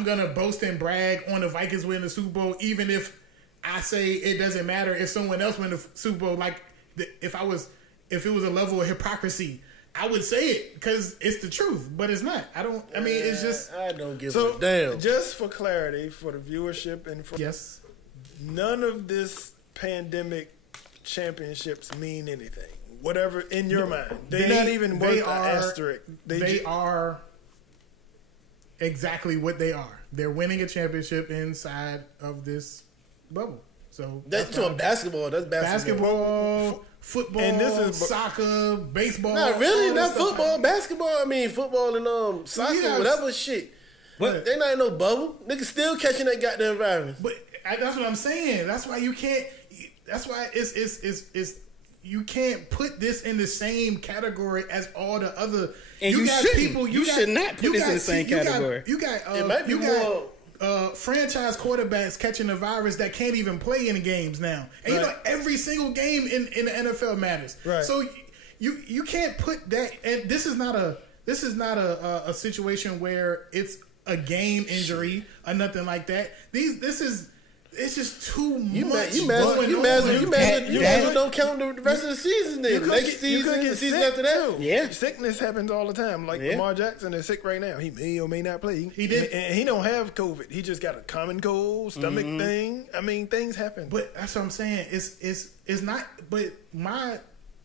gonna boast and brag on the Vikings winning the Super Bowl, even if I say it doesn't matter if someone else win the Super Bowl. Like if it was a level of hypocrisy, I would say it because it's the truth, but it's not. I mean, it's just. I don't give a damn. Just for clarity, for the viewership and for none of this pandemic championships mean anything. Whatever in your mind, they're not even worth an asterisk. They are exactly what they are. They're winning a championship inside of this bubble. So that's basketball. That's basketball. Football, and this is soccer, baseball. Not really, not football, basketball. I mean, football and soccer, whatever shit. But they not in no bubble. Niggas still catching that goddamn virus. But that's what I'm saying. That's why you can't. That's why it's you can't put this in the same category as all the other. And you got people. You should not put this in the same category. You got franchise quarterbacks catching a virus that can't even play in the games now. And every single game in the NFL matters. Right. So you can't put that. And this is not a situation where it's a game injury or nothing like that. It's just too much. You don't count the rest of the season then. Next season, the season after that. Yeah. Sickness happens all the time. Like Lamar Jackson is sick right now. He may or may not play. He did. And he don't have COVID. He just got a common cold, stomach thing. I mean, things happen. But that's what I'm saying. It's not, but my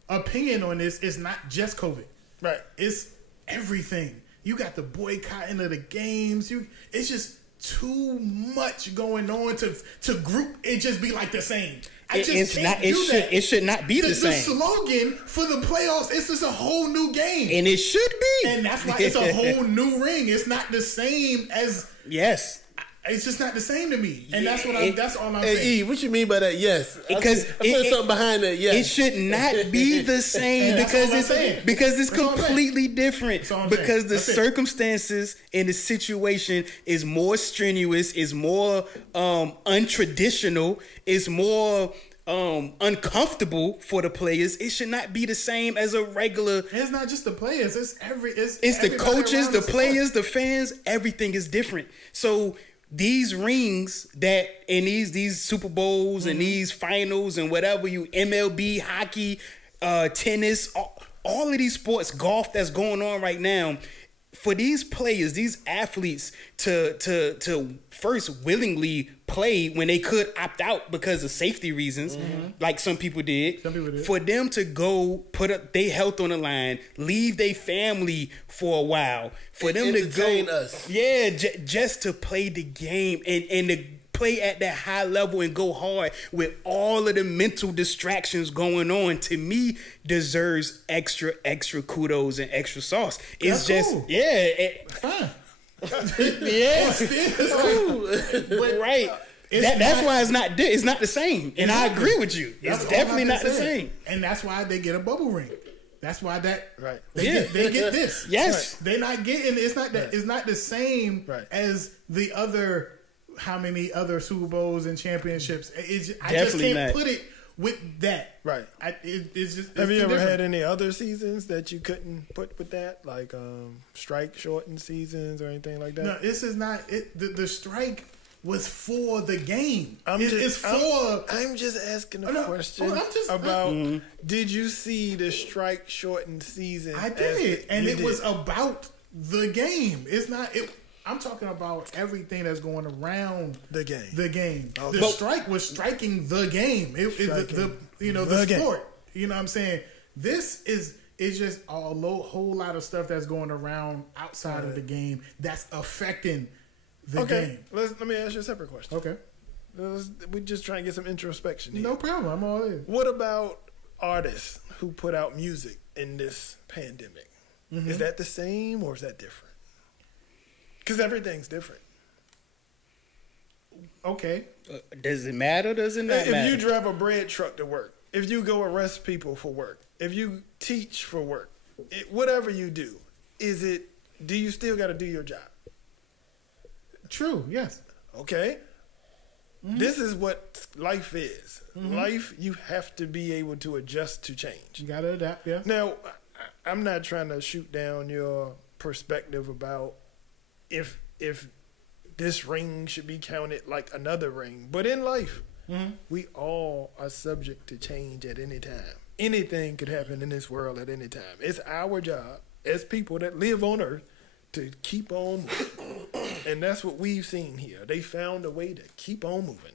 opinion on this is not just COVID. Right. It's everything. You got the boycotting of the games. It's just too much going on to group it just be like the same. It should not be the same. The slogan for the playoffs is just a whole new game, and it should be. And that's why it's a whole new ring. It's not the same as It's just not the same to me, and that's all I'm saying. E, what you mean by that? Yes, because I put something behind that. Yes, it should not be the same because it's completely different. Because the circumstances and the situation is more strenuous, is more untraditional, is more uncomfortable for the players. It should not be the same as a regular. It's not just the players. It's the coaches, the players, the fans. Everything is different. So these rings that in these Super Bowls and these finals and whatever MLB, hockey, tennis, all of these sports, golf that's going on right now, for these players, these athletes to first willingly play when they could opt out because of safety reasons, like some people did. For them to go put up their health on the line, leave their family for a while, for them to go, just to play the game and to play at that high level and go hard with all of the mental distractions going on, to me, deserves extra kudos and extra sauce. It's just cool. Fine. It's cool. But right. That's why it's not the same. And I agree with you. It's definitely not the same. And that's why they get a bubble ring. That's why they get this. Yes. They're not getting it's not the same as the other how many other Super Bowls and championships. I just can't put it with that. Right. It's just. Have you ever had any other seasons that you couldn't put with that, like strike shortened seasons or anything like that? No, this is not it. The strike was for the game. I'm just asking a question about. Did you see the strike shortened season? I did, and it was about the game. It's not. I'm talking about everything that's going around the game. The game. Okay. The strike was striking the game. The sport. You know what I'm saying? This is just a whole lot of stuff that's going around outside of the game that's affecting the game. Let me ask you a separate question. Okay. We're just trying to get some introspection here. No problem. I'm all in. What about artists who put out music in this pandemic? Is that the same or is that different? Because everything's different. Okay. Does it matter? Does it not matter? If you drive a bread truck to work, if you go arrest people for work, if you teach for work, whatever you do, do you still got to do your job? True, yes. Okay. This is what life is. Life, you have to be able to adjust to change. You got to adapt, yeah. Now, I'm not trying to shoot down your perspective about if this ring should be counted like another ring. But in life, we all are subject to change at any time. Anything could happen in this world at any time. It's our job as people that live on earth to keep on moving. And that's what we've seen here. They found a way to keep on moving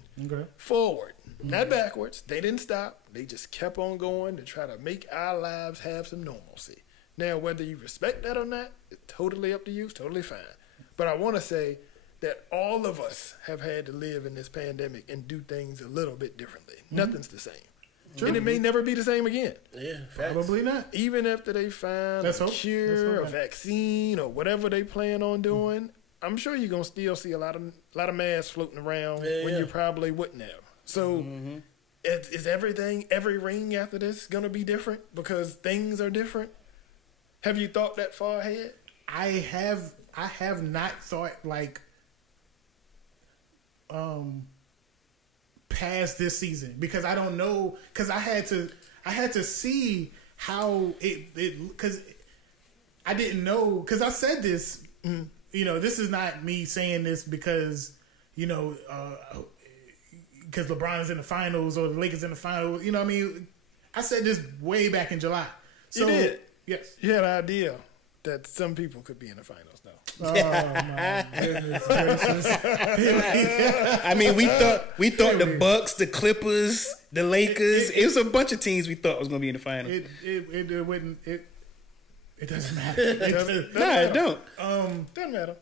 forward, not backwards. They didn't stop. They just kept on going to try to make our lives have some normalcy. Now, whether you respect that or not, it's totally up to you. It's totally fine. But I want to say that all of us have had to live in this pandemic and do things a little bit differently. Nothing's the same. True. And it may never be the same again. Yeah, probably not. Even after they find a cure, a vaccine, or whatever they plan on doing, I'm sure you're gonna still see a lot of masks floating around when you probably wouldn't have. So, is every ring after this gonna be different because things are different? Have you thought that far ahead? I have not thought like past this season because I don't know because I had to see how it because I didn't know because I said this this is not me saying this because because LeBron is in the finals or the Lakers in the finals. You know what I mean? I said this way back in July. So, you did. Yes. You had an idea that some people could be in the finals now. Oh my goodness gracious! I mean, we thought the Bucks, the Clippers, the Lakers. It was a bunch of teams we thought was going to be in the finals. It wouldn't. It doesn't matter. It don't. Doesn't matter.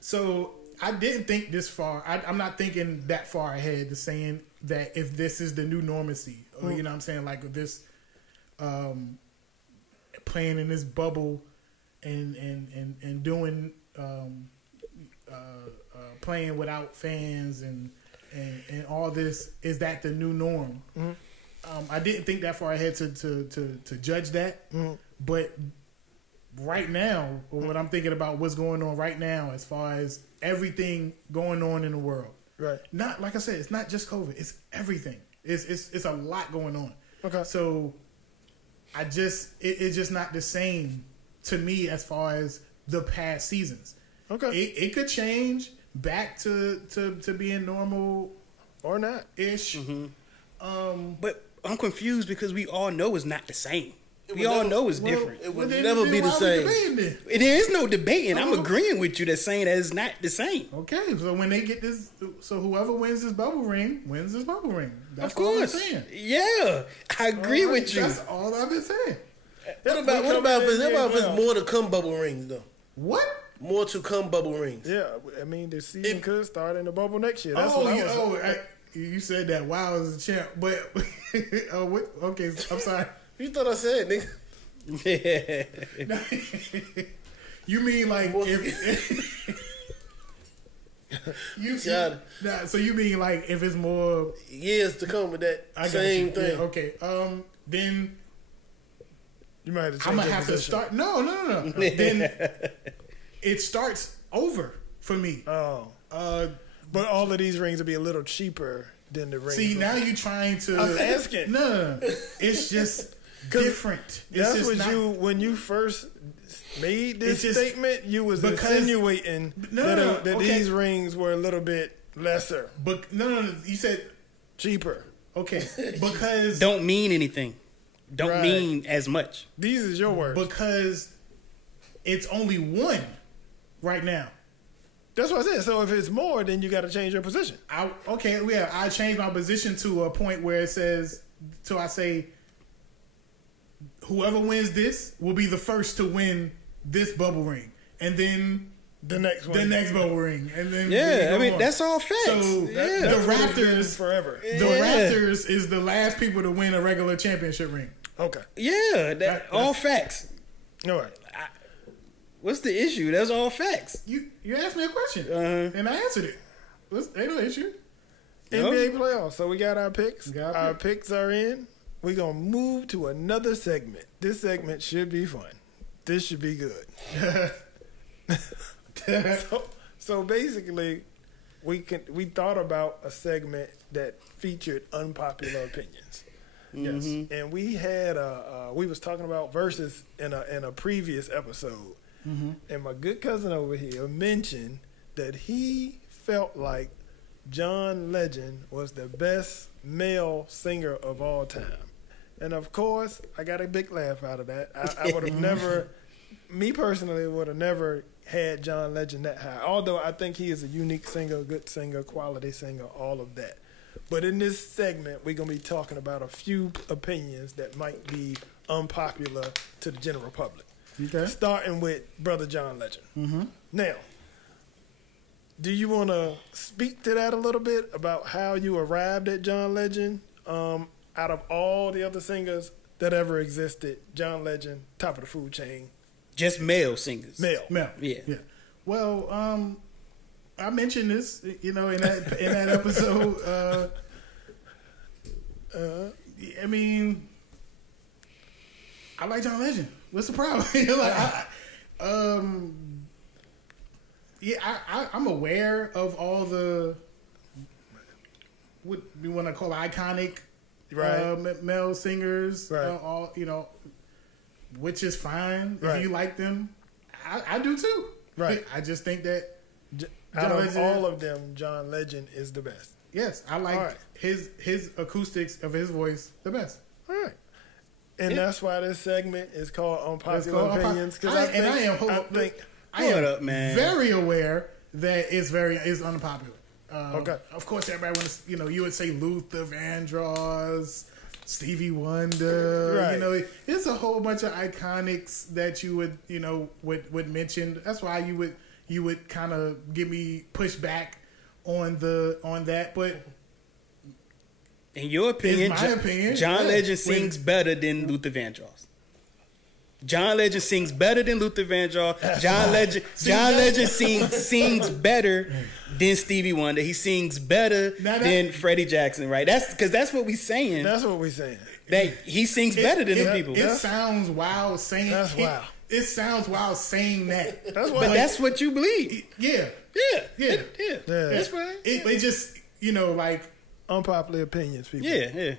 So I didn't think this far. I'm not thinking that far ahead to saying that if this is the new normacy, or you know what I'm saying, like this playing in this bubble and doing playing without fans and all this, is that the new norm? I didn't think that far ahead to judge that, but right now, when I'm thinking about what's going on right now, as far as everything going on in the world, right? Not like I said, it's not just COVID; it's everything. It's a lot going on. Okay, so it's just not the same to me as far as the past seasons. Okay, it could change back to being normal or not ish. But I'm confused because we all know it's not the same. We all know it's different. It would never be the same. There is no debating. I'm agreeing with you. That's saying that it's not the same. Okay, so when they get this, so whoever wins this bubble ring wins this bubble ring. That's of course. all I'm saying. Yeah, I agree with you. That's all I've been saying. What about if it's more to come bubble rings though? What? More to come bubble rings. Yeah, I mean the season could start in the bubble next year. That's what I was you said that WoW is a champ, but okay, I'm sorry. You thought I said, nigga. You mean like so you mean like if it's more years to come with that same thing? Yeah, okay. Then you might have to I'm gonna have to start. No. Then it starts over for me. Oh. But all of these rings will be a little cheaper than the rings. See, now you're trying to. I'm asking. No. It's just different. That's what when you first made this statement, you was insinuating that these rings were a little bit lesser. But no. You said cheaper. Okay, because don't mean anything. Don't mean as much. These is your words. Because it's only one right now. That's what I said. So if it's more, then you got to change your position. I changed my position to a point where it says, so I say, whoever wins this will be the first to win this bubble ring, and then the next bubble ring, and then I mean that's all facts. So the Raptors forever. The Raptors is the last people to win a regular championship ring. Okay. Yeah, that's all facts. All right. What's the issue? That's all facts. You asked me a question, and I answered it. Ain't no issue. NBA playoffs. So we got our picks. Our picks are in. We're going to move to another segment. This segment should be fun. This should be good. So basically, we thought about a segment that featured unpopular opinions. Yes, and we had we was talking about verses in a previous episode, and my good cousin over here mentioned that he felt like John Legend was the best male singer of all time, and of course I got a big laugh out of that. I would have never, me personally, would have never had John Legend that high. Although I think he is a unique singer, good singer, quality singer, all of that. But in this segment, we're going to be talking about a few opinions that might be unpopular to the general public. Okay. Starting with Brother John Legend. Now, do you want to speak to that a little bit about how you arrived at John Legend? Out of all the other singers that ever existed, John Legend, top of the food chain. Just male singers. Male. Yeah. Well, I mentioned this, in that episode. I mean, I like John Legend. What's the problem? I'm aware of all the what we want to call iconic male singers. All which is fine if you like them. I do too. Right. I just think that out of all of them, John Legend is the best. Yes, I like his acoustics of his voice the best. All right. And that's why this segment is called Unpopular Opinions. I am very aware that it's unpopular. Okay. Of course, everybody wants, you would say Luther Vandross, Stevie Wonder. Right. It's a whole bunch of iconics that you would mention. That's why you would kind of give me pushback on that. But in your opinion, John Legend sings better than Luther Vandross. John Legend sings better than Luther Vandross. John Legend sings better than Stevie Wonder. He sings better than Freddie Jackson, right? That's what we're saying. That's what we're saying. That he sings better than them people. It sounds wild saying that's wild. It sounds wild saying that. That's what you believe. Yeah. That's right. It just like unpopular opinions, people. Yeah.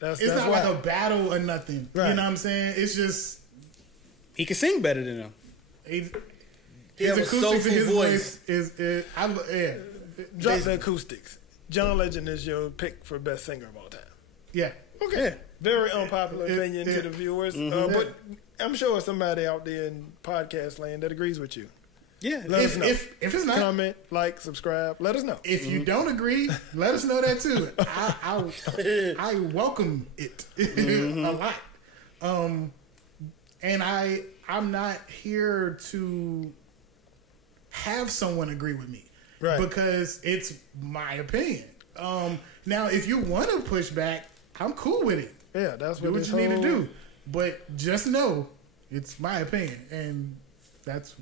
It's not like a battle or nothing. Right. You know what I'm saying? It's just he can sing better than them. His acoustics in his voice is Drop the acoustics. John Legend is your pick for best singer of all time. Yeah. Okay. Yeah. Very unpopular opinion to the viewers, but I'm sure somebody out there in podcast land that agrees with you. Yeah. Let us know. If it's not, comment, like, subscribe. Let us know. If you don't agree, let us know that too. I welcome it a lot. And I'm not here to have someone agree with me, right? Because it's my opinion. Now, if you want to push back, I'm cool with it. Yeah, that's what you need to do. But just know it's my opinion, and that's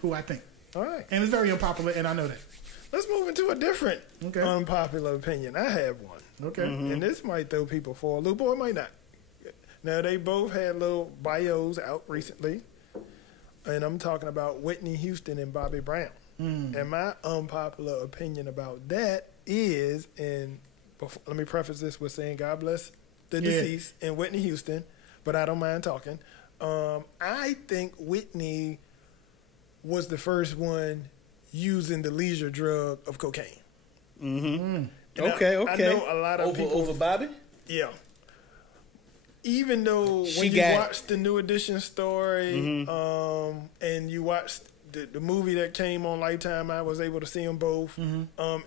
who I think. All right, and it's very unpopular, and I know that. Let's move into a different unpopular opinion. I have one. Okay, and this might throw people for a loop, or it might not. Now, they both had little bios out recently, and I'm talking about Whitney Houston and Bobby Brown. And my unpopular opinion about that is, let me preface this with saying God bless the deceased and Whitney Houston, but I don't mind talking. I think Whitney was the first one using the leisure drug of cocaine. Okay. I know a lot of people over Bobby. Yeah. Even though when you watch the New Edition story, and you watch the movie that came on Lifetime, I was able to see them both.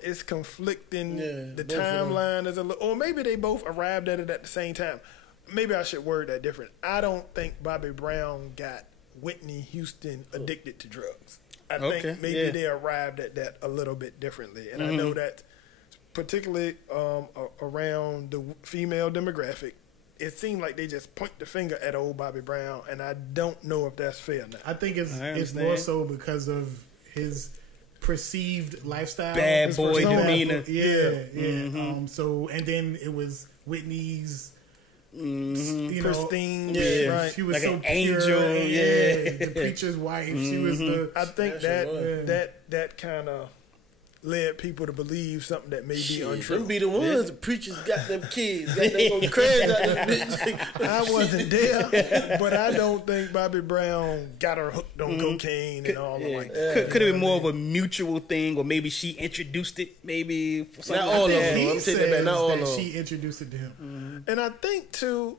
It's conflicting. The timeline is a little, or maybe they both arrived at it at the same time. Maybe I should word that different. I don't think Bobby Brown got Whitney Houston addicted to drugs. I think maybe they arrived at that a little bit differently, and I know that particularly around the female demographic. It seemed like they just point the finger at old Bobby Brown, and I don't know if that's fair or not. I think it's more so because of his perceived lifestyle. Bad boy demeanor. Yeah. So, and then it was Whitney's, pristine. Right. She was like so an pure. angel. The preacher's wife. She was the... I think that kind of led people to believe something that may be untrue. Them be the ones the preachers got them kids, got them going crazy out this bitch. I wasn't there, but I don't think Bobby Brown got her hooked on cocaine and all like that. Could have been more of a mutual thing, or maybe she introduced it. Maybe not all of them. I'm saying that not all of them. She introduced it to him, and I think too.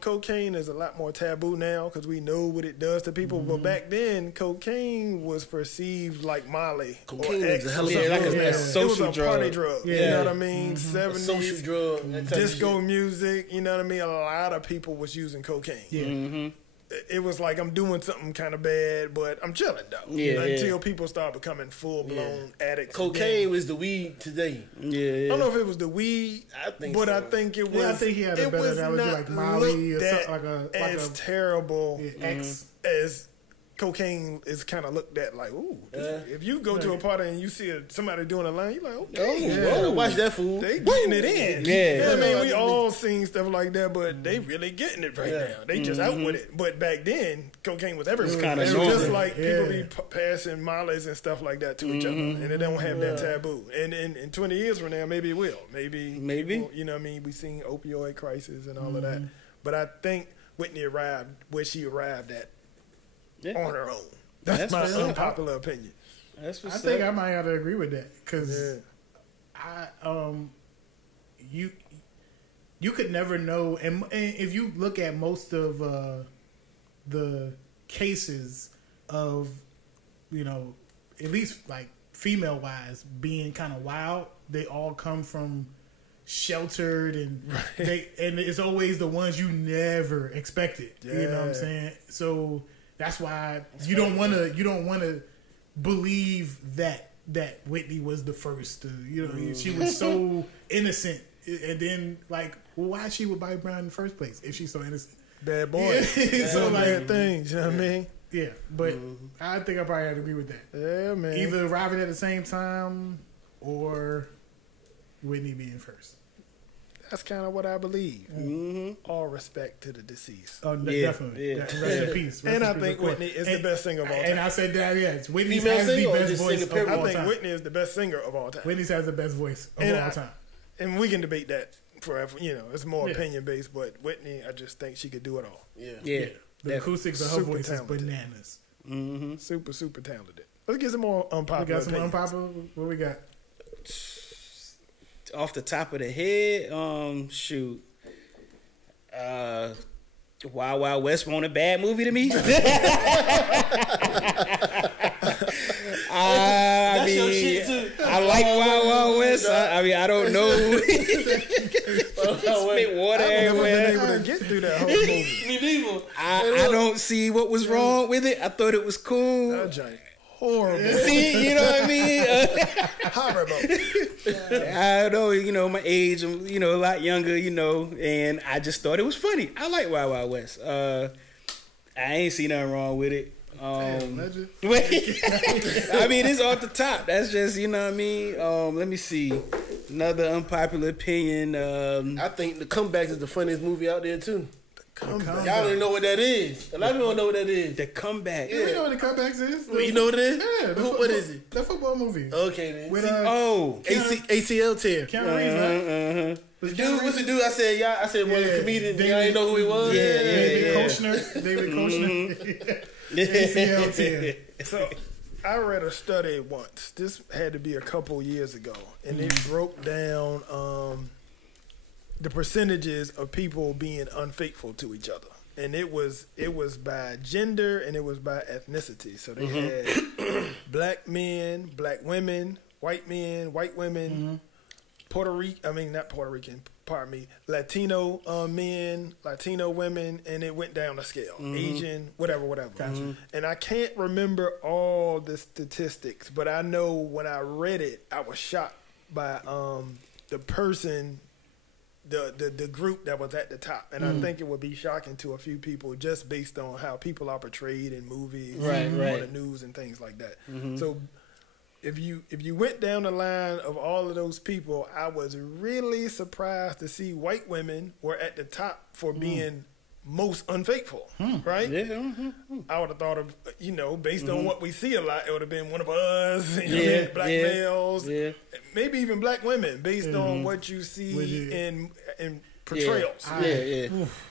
Cocaine is a lot more taboo now because we know what it does to people. But back then, cocaine was perceived like Molly. Cocaine is a hell of a drug. It was a party drug. Yeah. You know what I mean? 70s, social drug, disco music. You know what I mean? A lot of people was using cocaine. Yeah. It was like I'm doing something kind of bad, but I'm chilling though. Until people start becoming full blown addicts. Cocaine was the weed today. I don't know if it was the weed, I think but so. I think it was. I think he had a better analogy, like Molly or something, like as terrible X as cocaine is kind of looked at. Like, ooh, if you go to a party and you see somebody doing a line, you're like, okay, watch that fool. They getting it in. Yeah, you know what I mean, we all seen stuff like that, but they really getting it right now. They just out with it. But back then, cocaine was everywhere. It was just like people be passing mollies and stuff like that to each other, and they don't have that taboo. And in 20 years from now, maybe it will. Maybe people, you know what I mean? We seen opioid crisis and all of that. But I think Whitney arrived where she arrived at on her own. That's my unpopular opinion. I think I might have to agree with that because you could never know, and if you look at most of the cases of, you know, at least like female wise being kind of wild, they all come from sheltered and and it's always the ones you never expected. You know what I'm saying? So that's why you don't want to believe that Whitney was the first. You know, she was so innocent, and then like, well, why is she with Bobby Brown in the first place if she's so innocent? Bad boy. So like, bad things. You know what I mean? Yeah, but I think I probably have to agree with that. Yeah, man. Either arriving at the same time or Whitney being first. That's kind of what I believe. All respect to the deceased. Oh, definitely. Yeah. Rest in peace. And I think Whitney is the best singer of all time. And I said that, yes. Whitney has the best voice of all time. I think Whitney is the best singer of all time. Whitney has the best voice of all time. And we can debate that forever. You know, it's more opinion based, but Whitney, I just think she could do it all. Yeah. The acoustics of her voice is bananas. Super, super talented. Let's get some more unpopular. We got some unpopular. What we got? Off the top of the head, shoot. Wild Wild West wasn't a bad movie to me. I mean, I like Wild Wild West. I mean, I don't know. Spit water everywhere. I've never been able to get through that whole movie. Me neither. I don't see what was wrong with it. I thought it was cool. That giant horrible. See, you know what I mean? Horrible. I don't know, you know, my age, I'm, you know, a lot younger, you know, and I just thought it was funny. I like Wild Wild West. I ain't see nothing wrong with it. I mean, it's off the top. That's just, you know what I mean? Let me see. Another unpopular opinion. I think The Comeback is the funniest movie out there, too. Comeback. Y'all don't know what that is. A lot of people don't know what that is. The Comeback. Yeah, we know what The Comebacks is. Well, you know what it is? Yeah. What is it? The football movie. Okay, then. With, ACL tear. Keanu Reeves, right? What's the dude? I said one of the comedians. Y'all didn't know who he was? David Koechner. ACL tear. So I read a study once. This had to be a couple years ago, and it broke down the percentages of people being unfaithful to each other, and it was by gender and it was by ethnicity. So they had black men, black women, white men, white women, Latino men, Latino women, and it went down the scale. Asian, whatever. Gotcha. And I can't remember all the statistics, but I know when I read it, I was shocked by the person, the group that was at the top. And I think it would be shocking to a few people just based on how people are portrayed in movies, on the news and things like that. So if you went down the line of all of those people, I was really surprised to see white women were at the top for being most unfaithful, right? Yeah. I would have thought of, you know, based on what we see a lot, it would have been one of us, black males, maybe even black women, based on what you see in portrayals.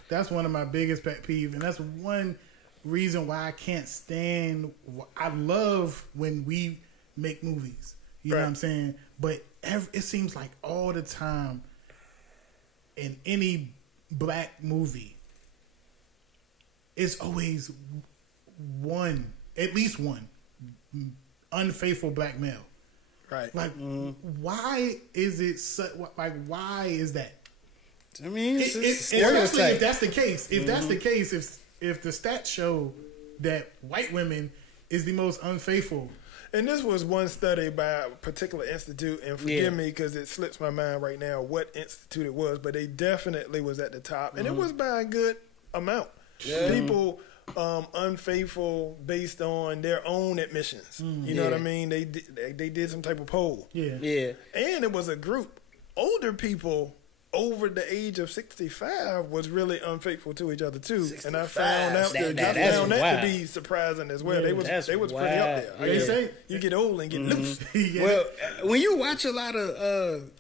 That's one of my biggest pet peeves, and that's one reason why I can't stand. I love when we make movies, you know what I'm saying? But it seems like all the time in any black movie, it's always at least one unfaithful black male. Right. Like, why is it why is that? I mean, especially if that's the case. If that's the case, if the stats show that white women is the most unfaithful. And this was one study by a particular institute, and forgive me because it slips my mind right now what institute it was, but they definitely was at the top, and it was by a good amount. Yeah. People unfaithful based on their own admissions. You know what I mean? They did some type of poll. Yeah. And it was a group. Older people over the age of 65 was really unfaithful to each other too, 65. And I found that to be surprising as well. They was pretty up there. They say you get old and get loose. Well, when you watch a lot of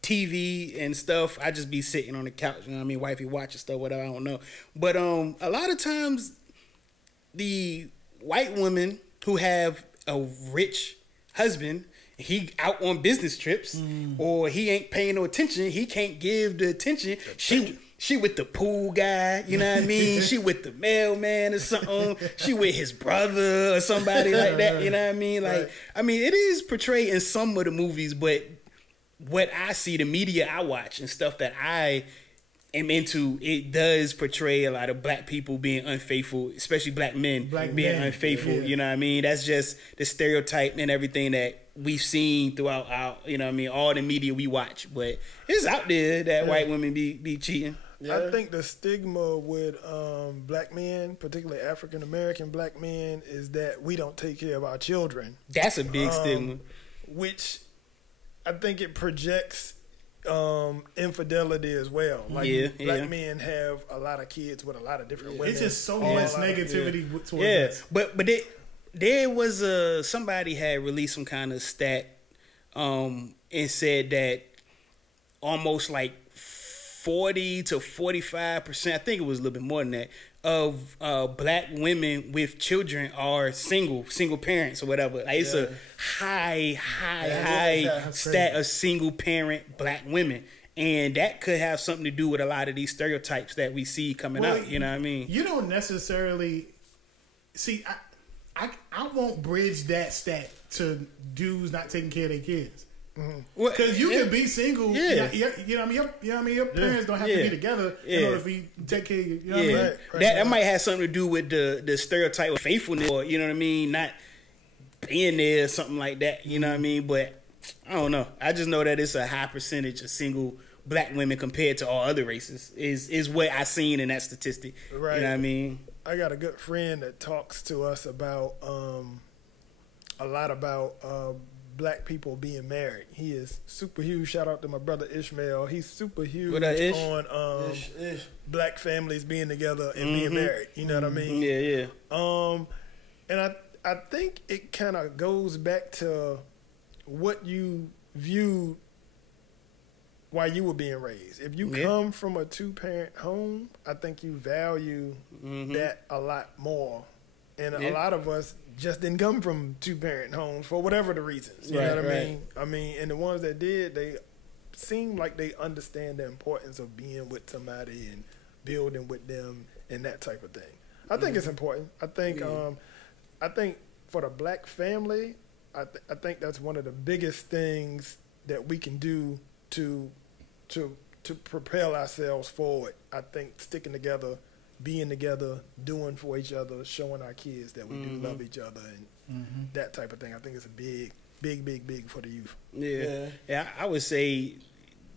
TV and stuff, I just be sitting on the couch. You know what I mean? Wifey watching stuff, whatever. I don't know, but a lot of times the white women who have a rich husband, he out on business trips, or he ain't paying no attention. He can't give the attention. She with the pool guy, you know what I mean? She with the mailman or something. She with his brother or somebody like that, you know what I mean? Like, I mean, it is portrayed in some of the movies, but what I see, the media I watch and stuff that I am into, it does portray a lot of black people being unfaithful, especially black men being unfaithful. You know what I mean? That's just the stereotype and everything that we've seen throughout our, you know what I mean, all the media we watch. But it's out there that white women be cheating. Yeah. I think the stigma with black men, particularly African American black men, is that we don't take care of our children. That's a big stigma. Which I think it projects infidelity as well. Like black men have a lot of kids with a lot of different women. It's just so much negativity towards this. But there was somebody had released some kind of stat and said that almost like 40 to 45%, I think it was a little bit more than that, of black women with children are single parents or whatever. Like, it's a high stat of single parent black women. And that could have something to do with a lot of these stereotypes that we see coming out. You know what I mean? You don't necessarily see. I won't bridge that stat to dudes not taking care of their kids. Because you can be single, you know what I mean. Your parents don't have to be together in order for you to take care of you. You know what I mean? That might have something to do with the stereotype of faithfulness, or you know what I mean, not being there or something like that. You know what I mean? But I don't know. I just know that it's a high percentage of single black women compared to all other races. Is what I seen in that statistic. Right. You know what I mean? I got a good friend that talks to us about a lot about black people being married. He is super huge. Shout out to my brother Ishmael. He's super huge on black families being together and being married. You know what I mean? Yeah. And I think it kind of goes back to what you viewed while you were being raised. If you come from a 2-parent home, I think you value that a lot more. And a lot of us just didn't come from 2-parent homes for whatever the reasons. You know what I mean? I mean, and the ones that did, they seem like they understand the importance of being with somebody and building with them and that type of thing. I think it's important. I think for the black family, I think that's one of the biggest things that we can do to propel ourselves forward. I think sticking together, being together, doing for each other, showing our kids that we do love each other, and that type of thing. I think it's a big for the youth. Yeah. I would say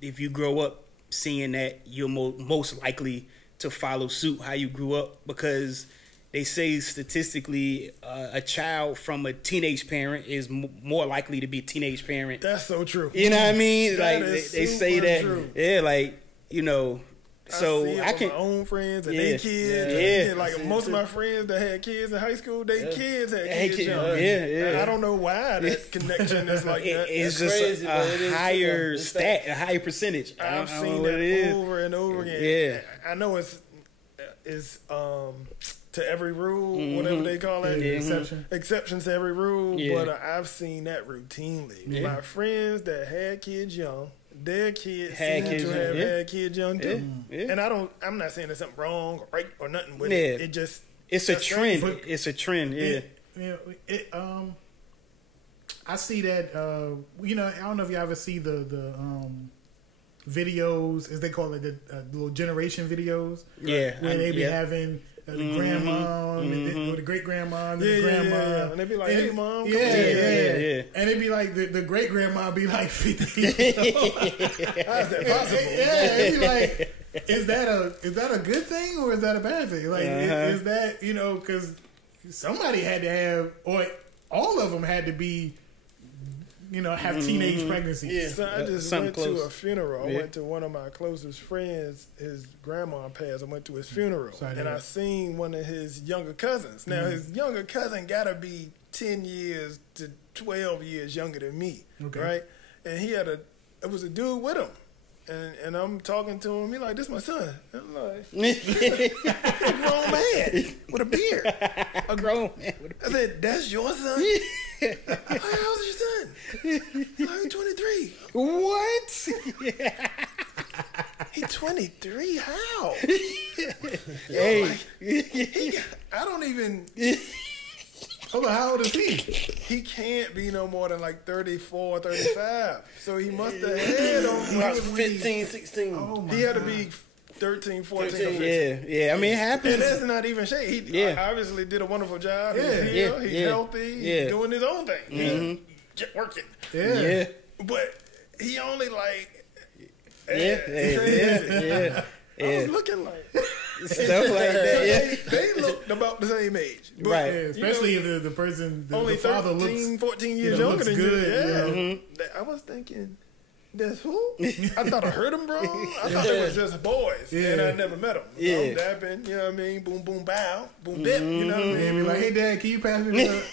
if you grow up seeing that, you're most likely to follow suit how you grew up, because they say statistically a child from a teenage parent is more likely to be a teenage parent. That's so true. You know what I mean? That like they say that. True. Yeah, like, you know. So I can my own friends and their kids. And like most of my friends that had kids in high school, their kids had kids young. And I don't know why that connection is like that. It's just crazy, a higher stat, a higher percentage. I've seen that over and over again. Yeah, I know it's to every rule, whatever they call it, exceptions to every rule. But I've seen that routinely. My friends that had kids young, their kids seem to have had kids young too. And I'm not saying there's something wrong or right or nothing with it. It just it's a trend. It's a trend. I see that. You know, I don't know if you ever see the videos, as they call it, the little generation videos. Yeah, where they be having the grandma, or the great grandma, and the grandma, and they be like, "Hey, mom, yeah," and they be like, the great grandma be like 50. How's that possible? It'd be like, is that a good thing or is that a bad thing? Like, is that, you know, because somebody had to have, or all of them had to be, you know, have teenage pregnancies. Yeah. So I just went to a funeral. I went to one of my closest friends. His grandma passed. I went to his funeral. And I seen one of his younger cousins. Now, his younger cousin got to be 10 years to 12 years younger than me. Right? And it was a dude with him. And I'm talking to him. He like, this my son. And I'm like, a grown man with a beard. A grown man. I said, that's your son? How old is your son? I'm 23. What? He's 23? How? Hey. I don't even... Hold on, how old is he? He can't be no more than like 34, 35. So he must have had on... About 15, 16. Oh He had to be 13, 14, or 15. Yeah. I mean, it happens. And that's not even shade. He obviously did a wonderful job. He's healthy. He's doing his own thing. He's working. Yeah. But he only like... Yeah. I was looking like... Stuff like that. They looked about the same age. But, Right. Yeah, especially if the person, only the father 13, looks 14 years younger looks than good. you. Yeah. I was thinking, that's who? I thought I heard him, bro. I thought they was just boys. And I never met them. Yeah. I'm dapping, you know what I mean? Boom, boom, bow. Boom, dip, you know what I mean? And be like, hey, Dad, can you pass me the...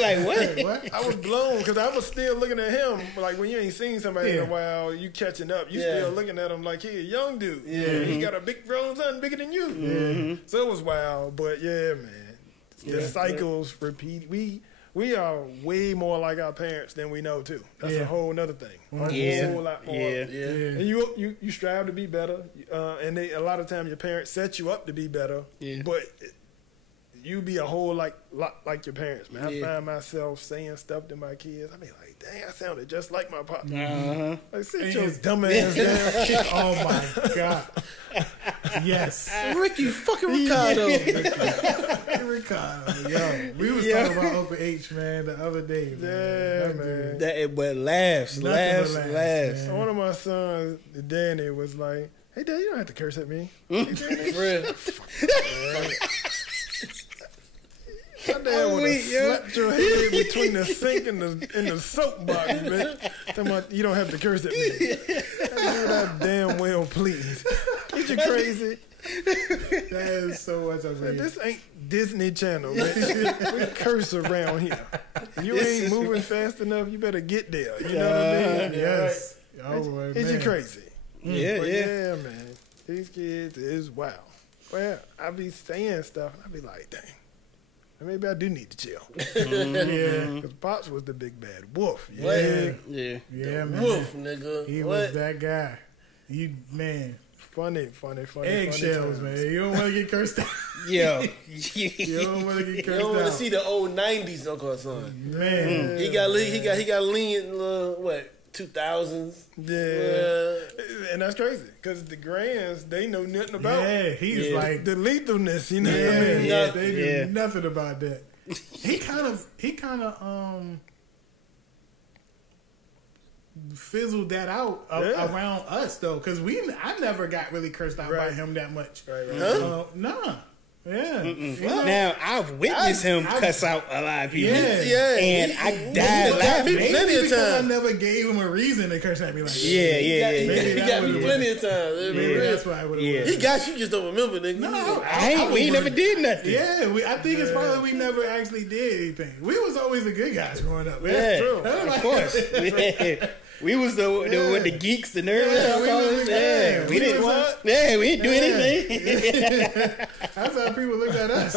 Like, what? What? I was blown because I was still looking at him like when you ain't seen somebody in a while, you catching up. You still looking at him like he a young dude. Yeah. He got a big grown son bigger than you. So it was wild. But yeah, man. The cycles repeat. We are way more like our parents than we know too. That's a whole nother thing. A whole lot more. And you strive to be better. And a lot of times your parents set you up to be better. Yeah. But you be a whole lot like your parents, man. I find myself saying stuff to my kids. I be like, dang, I sounded just like my pop. Like, sit your dumb ass down. Oh my God. Yes. Ricky fucking Ricardo. Ricardo. Yo, we was talking about Uncle H, man, the other day, man. But laughs. One of my sons, Danny, was like, hey, Dad, you don't have to curse at me. Hey, Danny. My dad would have slapped your head between the sink and the soap box, man. Talking about, you don't have to curse at me. That damn well, please. Ain't you crazy? That is so much of it. This ain't Disney Channel, man. We curse around here. You ain't moving fast enough, you better get there. You know what I mean? Yes. Oh, Ain't you crazy? Yeah, yeah, man. These kids is wild. Well, I be saying stuff, and I be like, dang. Maybe I do need to chill. Because Pops was the big bad wolf. Yeah, man. Wolf, nigga. He was that guy. Man. Funny. Eggshells, man. You don't want to get cursed out. Yo. You don't want to get cursed out. You don't want to see the old 90s Uncle Son. Man. He got lean, what? 2000s. Yeah. And that's crazy because the grands, they know nothing about he's like the lethalness, you know what I mean? They knew nothing about that. He kind of fizzled that out around us though, because I never got really cursed out by him that much. Nah. Yeah. Now I've witnessed him cuss out a lot of people. And I died laughing. Plenty of times. I never gave him a reason to curse at me like that. He got me plenty of times. That's why it would have. He got you, just don't remember, nigga. No, we never did nothing. Yeah, I think it's probably we never actually did anything. We was always the good guys growing up. Yeah, true. Of course. We was the geeks, the nerds. We didn't what? Yeah, we didn't do anything. That's how people looked at us.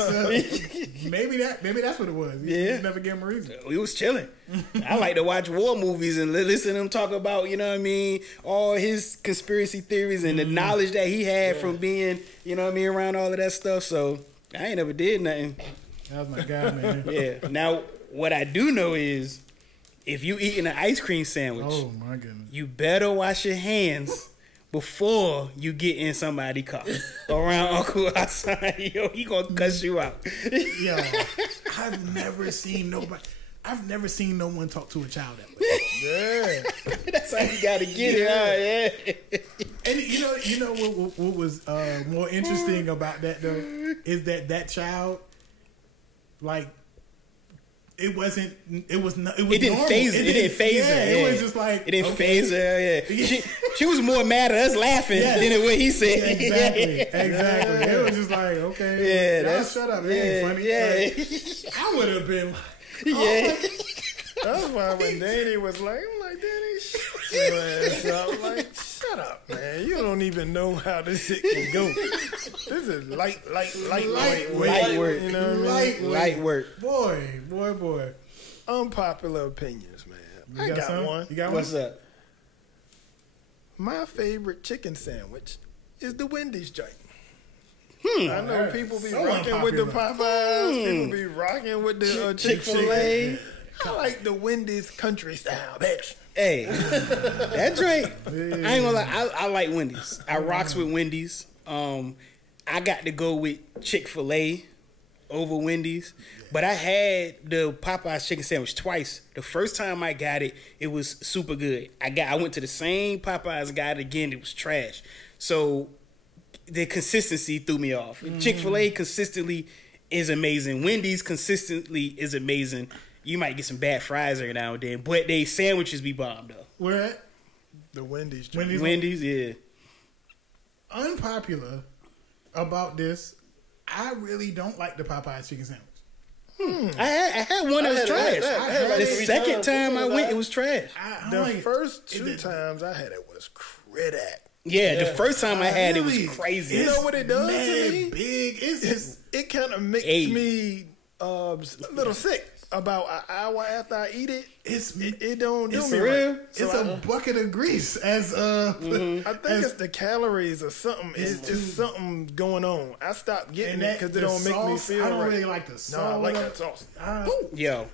Maybe that's what it was. We just never gave him a reason. We was chilling. I like to watch war movies and listen to him talk about, you know what I mean, all his conspiracy theories and the knowledge that he had from being, you know what I mean, around all of that stuff. So I ain't never did nothing. That was my guy, man. Yeah. Now, what I do know is, if you eating an ice cream sandwich, oh my goodness, you better wash your hands before you get in somebody's car around Uncle Hassan. Yo, he gonna cuss you out. Yo, I've never seen no one talk to a child that way. Yeah, that's how you gotta get it. And you know what was more interesting about that though is that child, like. It was not. It didn't phase her. It didn't phase her. It was just like it didn't phase her. Yeah, she was more mad at us laughing than what he said. Exactly. It was just like okay, that's shut up. It ain't funny. I would have been like, That's why when Danny was like, I'm like, Danny, shut your ass up. Like, Shut up, man. You don't even know how this shit can go. This is light work. You know what I mean? Light work. Boy. Unpopular opinions, man. I got one. You got What's one? up? My favorite chicken sandwich is the Wendy's joint. I know people be rocking with the Popeyes. People be rocking with the Chick-fil-A. I like the Wendy's country style, bitch. Hey, that drink. I ain't gonna lie. I like Wendy's. I rocks with Wendy's. I got to go with Chick-fil-A over Wendy's, but I had the Popeyes chicken sandwich twice. The first time I got it, it was super good. I went to the same Popeyes, got it again. It was trash. So the consistency threw me off. Chick-fil-A consistently is amazing. Wendy's consistently is amazing. You might get some bad fries every now and then, but they sandwiches be bomb though. Where at? The Wendy's joint. Wendy's, yeah. Unpopular about this, I really don't like the Popeyes chicken sandwich. I had one that was trash. The second time I went, it was trash. The first two times I had it was critical. Yeah, the first time I had it was crazy. You know what it does to me? Big. It kind of makes me a little sick. About an hour after I eat it, it don't do me right. It's a bucket of grease. I think it's the calories or something. It's something going on. I stopped getting it because it don't make me feel right. I don't really like the sauce. No, I like that sauce. Yo,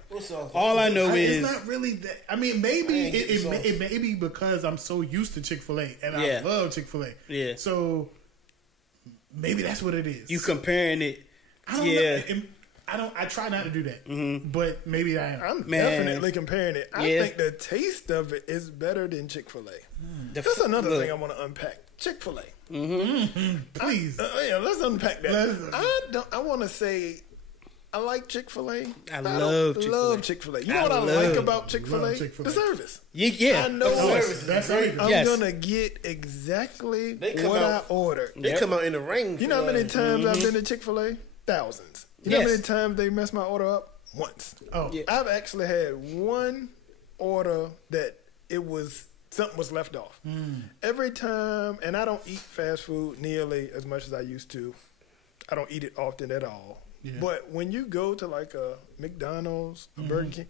all I know is it's not really that. I mean, maybe it may be because I'm so used to Chick-fil-A and I love Chick-fil-A. Yeah. So maybe that's what it is. You comparing it? I don't know. I try not to do that, but maybe I am. I'm definitely comparing it. I think the taste of it is better than Chick-fil-A. That's another thing I want to unpack. Chick-fil-A. Please. Let's unpack that. I want to say I like Chick-fil-A. I love Chick-fil-A. You know what I like about Chick-fil-A? The service. Yeah. I know That's right. I'm going to get exactly what I ordered. They come out in the ring. You know how many times I've been to Chick-fil-A? Thousands. You know how many times they messed my order up? Once. I've actually had one order that something was left off. Every time, and I don't eat fast food nearly as much as I used to. I don't eat it often at all. Yeah. But when you go to like a McDonald's, a Burger King,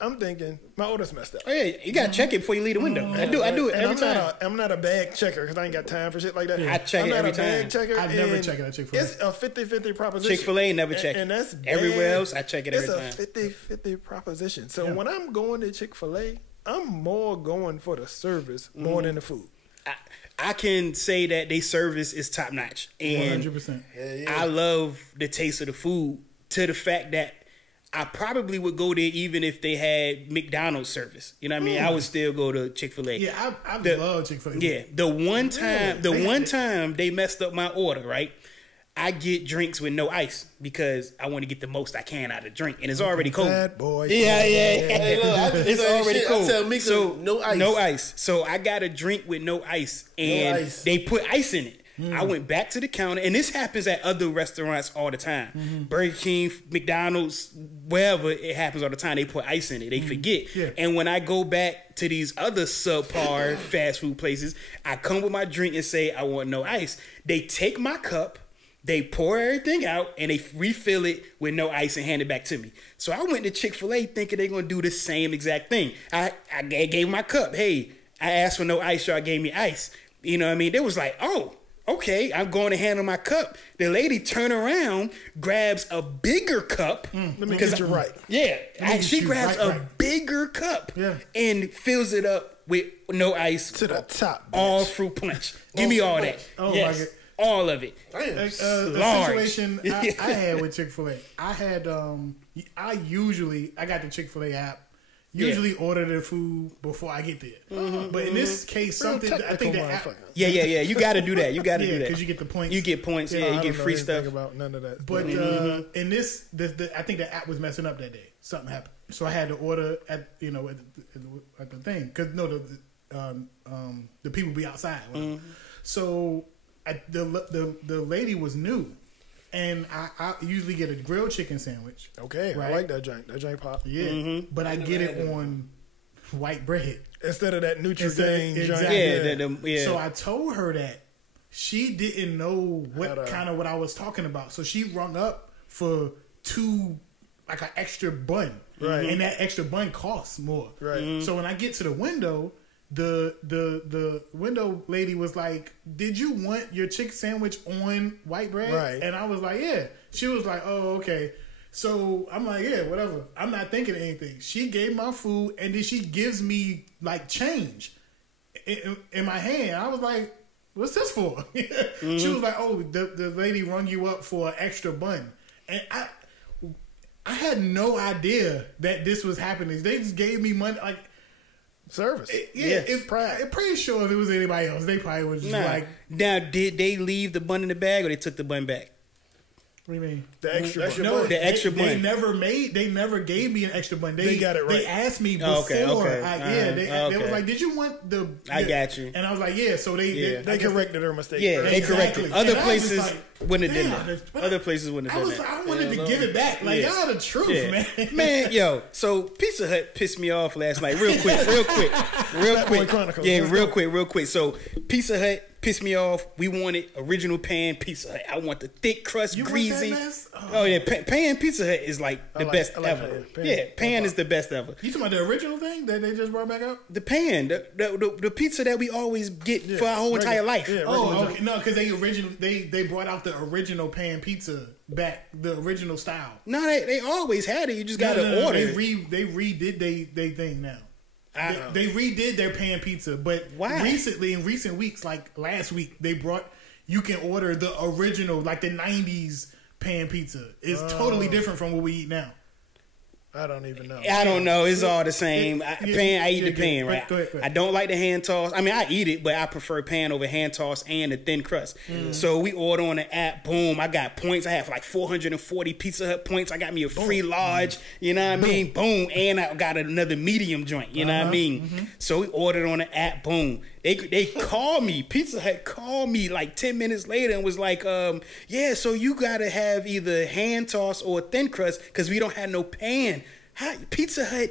I'm thinking my order's messed up. Oh yeah, you gotta check it before you leave the window. I do it every time. I'm not a bag checker because I ain't got time for shit like that. I check it every time. I'm not a bag checker. I never check it at Chick-fil-A. It's a 50-50 proposition. Chick-fil-A never check it. And that's bad. Everywhere else, I check it every time. It's a 50-50 proposition. So when I'm going to Chick-fil-A, I'm more going for the service more than the food. I can say that their service is top notch, and 100%. I love the taste of the food to the fact that I probably would go there even if they had McDonald's service. You know what I mean? I would still go to Chick-fil-A. Yeah, I love Chick-fil-A. Yeah, the one time they messed up my order, right? I get drinks with no ice because I want to get the most I can out of the drink, and it's already cold. Bad boy. Yeah. Hey, look, It's already cold. I tell Mika, so no ice. No ice. So I got a drink with no ice, and they put ice in it. I went back to the counter, and this happens at other restaurants all the time. Burger King, McDonald's, wherever, it happens all the time. They put ice in it. They forget. Yeah. And when I go back to these other subpar fast food places, I come with my drink and say, I want no ice. They take my cup, they pour everything out, and they refill it with no ice and hand it back to me. So I went to Chick-fil-A thinking they're going to do the same exact thing. I gave my cup. Hey, I asked for no ice, y'all gave me ice. You know what I mean? They was like, oh, okay, I'm going to handle my cup. The lady turned around, grabs a bigger cup. Let me get you right. Yeah, she grabs a bigger cup and fills it up with no ice. To the top. All fruit punch. Give me all that. Oh, yes, my God. all of it. The situation I had with Chick-fil-A, I had, I got the Chick-fil-A app. Usually order the food before I get there. But in this case, I think that Yeah. You got to do that. You got to do that because you get the points. You get points. Yeah, you get free stuff. About none of that. But in this, I think the app was messing up that day. Something happened, so I had to order at the thing because the people be outside. So the lady was new. And I usually get a grilled chicken sandwich. Okay, right? I like that drink. That drink pop. Yeah, but I get it on white bread instead of that Nutri-Grain. Exactly. Yeah. So I told her that. She didn't know what I was talking about. So she rung up for an extra bun. Right. And that extra bun costs more. Right. Mm-hmm. So when I get to the window, the window lady was like, "Did you want your chicken sandwich on white bread?" Right. And I was like, "Yeah." She was like, "Oh, okay." So I'm like, "Yeah, whatever." I'm not thinking of anything. She gave my food and then she gives me like change in my hand. I was like, "What's this for?" Mm-hmm. She was like, "Oh, the lady rung you up for an extra bun." And I had no idea that this was happening. They just gave me money, like service. I'm pretty sure if it was anybody else, they probably was just like. Now, did they leave the bun in the bag or they took the bun back? What do you mean? The extra bun. No, the extra bun. They never gave me an extra bun. They got it right. They asked me before. They was like, "Did you want the?" I got you. And I was like, "Yeah." So they corrected their mistake. Yeah, they corrected. Other places wouldn't have done that. Other places wouldn't have done that. I wanted to give it back. Like, y'all the truth, man. Man, yo. So Pizza Hut pissed me off last night. Real quick. Yeah, real quick. So Pizza Hut pissed me off. We wanted original pan Pizza Hut. I want the thick crust, greasy. Oh yeah, pan Pizza Hut is like the best ever. Pan is the best ever. You talking about the original thing that they just brought back up? The pan, the pizza that we always get for our whole entire life. Yeah, okay. No, because they brought out the original pan pizza back, the original style. No, they always had it. You just gotta order. They redid they thing now. They redid their pan pizza, but recently, in recent weeks, like last week, you can order the original, like the 90s pan pizza. It's totally different from what we eat now. I don't even know. I don't know. It's all the same. I eat the pan, right? Go ahead. I don't like the hand toss. I mean, I eat it, but I prefer pan over hand toss and the thin crust. So we order on the app. Boom. I got points. I have like 440 Pizza Hut points. I got me a free large. You know what I mean? Boom. And I got another medium joint. You know what I mean? Mm-hmm. So we ordered on the app. Boom. They called me. Pizza Hut called me like 10 minutes later and was like, yeah, so you got to have either hand toss or thin crust because we don't have no pan. Pizza Hut,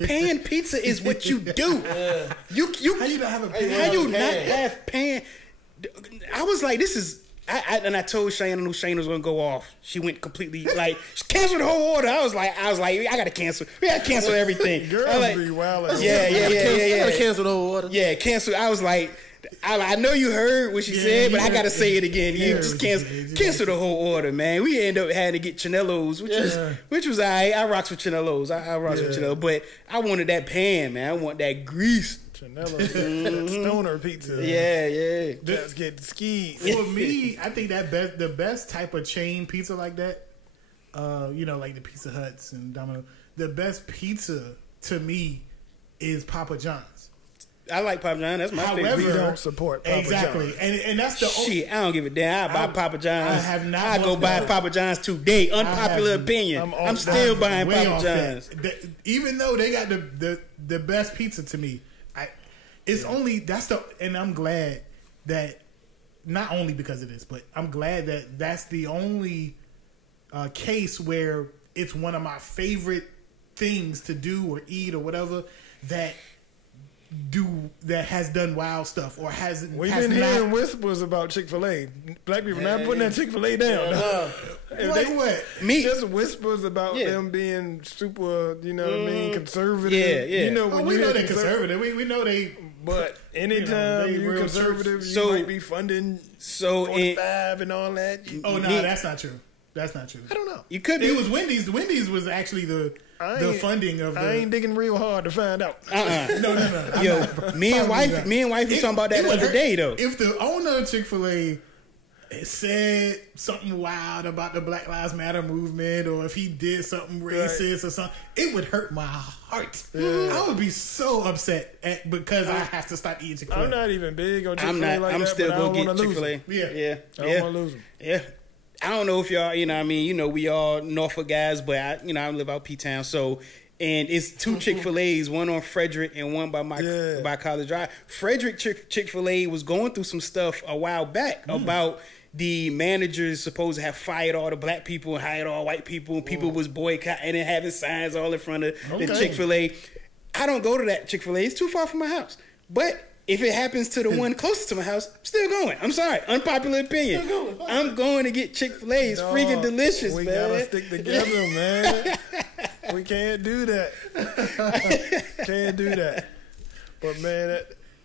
pan pizza is what you do. Yeah. You how you not have a pan? How you not have pan? I was like, this is... I told Shane, I knew Shane was gonna go off. She went completely like she canceled the whole order. I was like, I gotta cancel. We gotta cancel everything. Girls be wild. Yeah. Gotta cancel the whole order. Yeah, cancel. I was like, I know you heard what she said, but I gotta say it again. You just cancel the whole order, man. We end up having to get Chanellos, which was alright. I rocks with Chanellos. I rocks with Chanellos, but I wanted that pan, man. I want that grease. Chanello's that stoner pizza. Yeah. Just get skied. For me, I think the best type of chain pizza like that, like the Pizza Huts and Domino. The best pizza to me is Papa John's. I like Papa John's. That's my favorite. We don't support Papa exactly, John's. And that's the shit. I don't give a damn. I buy Papa John's. I have not. I go buy Papa John's today. Unpopular opinion. I'm still buying Papa John's. Even though they got the best pizza to me, and I'm glad that not only because of this, but I'm glad that that's the only case where it's one of my favorite things to do or eat or whatever that has done wild stuff or hasn't. We've been hearing whispers about Chick-fil-A. Black people not putting that Chick-fil-A down. What? Just whispers about them being super, what I mean, conservative. Yeah. You know, we know they're conservative. We know they. But anytime you're conservative, you might be funding 45 and all that. No, that's not true. That's not true. I don't know. You could be. It was Wendy's. Wendy's was actually the funding of. I ain't digging real hard to find out. No. Yo, me and wife was talking about that the other day though. If the owner of Chick-fil-A said something wild about the Black Lives Matter movement, or if he did something racist or something, it would hurt my heart. I would be so upset because I have to stop eating Chick-fil-A. I'm not even big on Chick-fil-A like that. I'm still gonna get Chick-fil-A. Yeah. I don't want to lose them. Yeah. I don't know if y'all, we all Norfolk guys, but I live out P-Town, so, and it's two Chick-fil-A's, one on Frederick and one by College Drive. Frederick Chick-fil-A was going through some stuff a while back about the managers supposed to have fired all the black people and hired all white people, and people was boycotting and having signs all in front of the Chick-fil-A. I don't go to that Chick-fil-A. It's too far from my house. But if it happens to the one closest to my house, I'm still going. I'm sorry. Unpopular opinion. I'm going to get Chick-fil-A. It's freaking delicious, we man. We gotta stick together, man. We can't do that. Can't do that. But, man,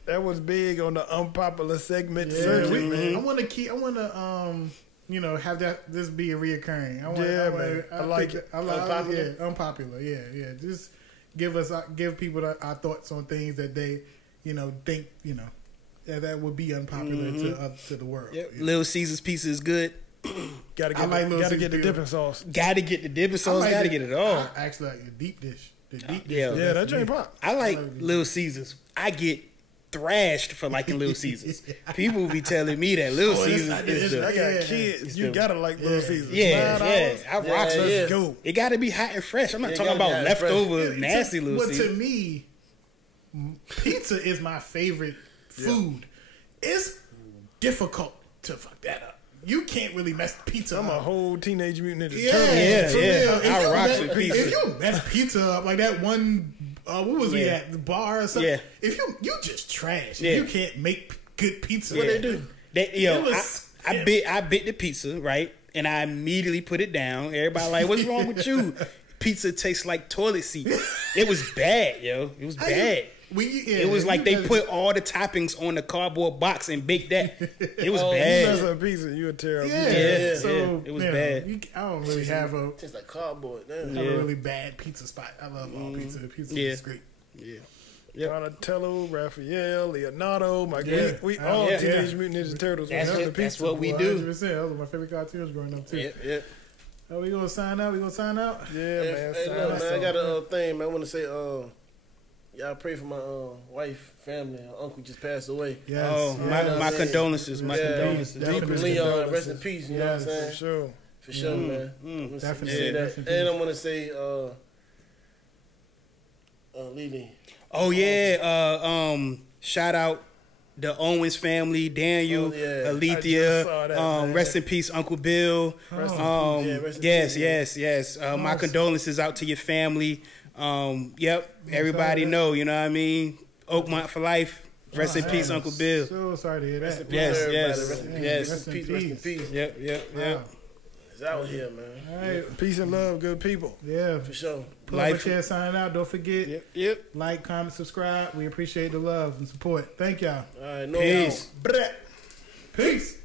that was big on the unpopular segment. Man. I want to have this be a reoccurring. I like it. Unpopular. Unpopular. Yeah. Just give people our thoughts on things that they, think, that would be unpopular to the world. Yep. Little Caesar's pizza is good. Gotta get the dipping sauce. Gotta get the dipping sauce. Gotta get it all. I actually like the deep dish. Yeah, that joint pop. I like Little Caesars. I get thrashed for liking Little Caesars. People be telling me that Little Caesars is the. I got kids. You gotta like Little Caesars. Yeah. I rock. Let's go. It gotta be hot and fresh. I'm not talking about leftover nasty Little Caesars. But to me, pizza is my favorite food. It's difficult to fuck that up. You can't really mess pizza up. I'm a whole Teenage Mutant Ninja Turtle. Yeah. I rock with pizza. If you mess pizza up like that one, what was we at, the bar or something? Yeah. If you just trash. If you can't make good pizza, what they do? I bit the pizza, right? And I immediately put it down. Everybody like, what's wrong with you? Pizza tastes like toilet seat. It was bad, yo. It was bad. It was like they put all the toppings on the cardboard box and baked that. It was bad. You mess up pizza, you a terrible. So it was bad. I don't really have a tastes like cardboard. A really bad pizza spot. I love all pizza. Pizza is great. Yeah. Donatello, Raphael, Leonardo, we all Teenage Mutant Ninja Turtles. That's what we do. 100%. Those were my favorite cartoons growing up too. Yep. We gonna sign out. Yeah, man. I got a thing, man. I want to say, y'all pray for my wife, family. Her uncle just passed away. Yes. My condolences. My condolences. Leon, rest in peace. You know what I'm saying? For sure, man. Definitely. And I'm gonna say, Lily. Oh yeah. Shout out the Owens family, Daniel, Alethea. Rest in peace, Uncle Bill. Yes. My condolences out to your family. Everybody know, you know what I mean? Oakmont for life. Rest in peace, Uncle Bill. So sorry to hear that. Yes. Rest in peace. Yep. Wow. It's out here, man. All right. Peace and love, good people. Yeah. For sure. Life share, signing out. Don't forget. Yep. Like, comment, subscribe. We appreciate the love and support. Thank y'all. All right. Peace. Peace.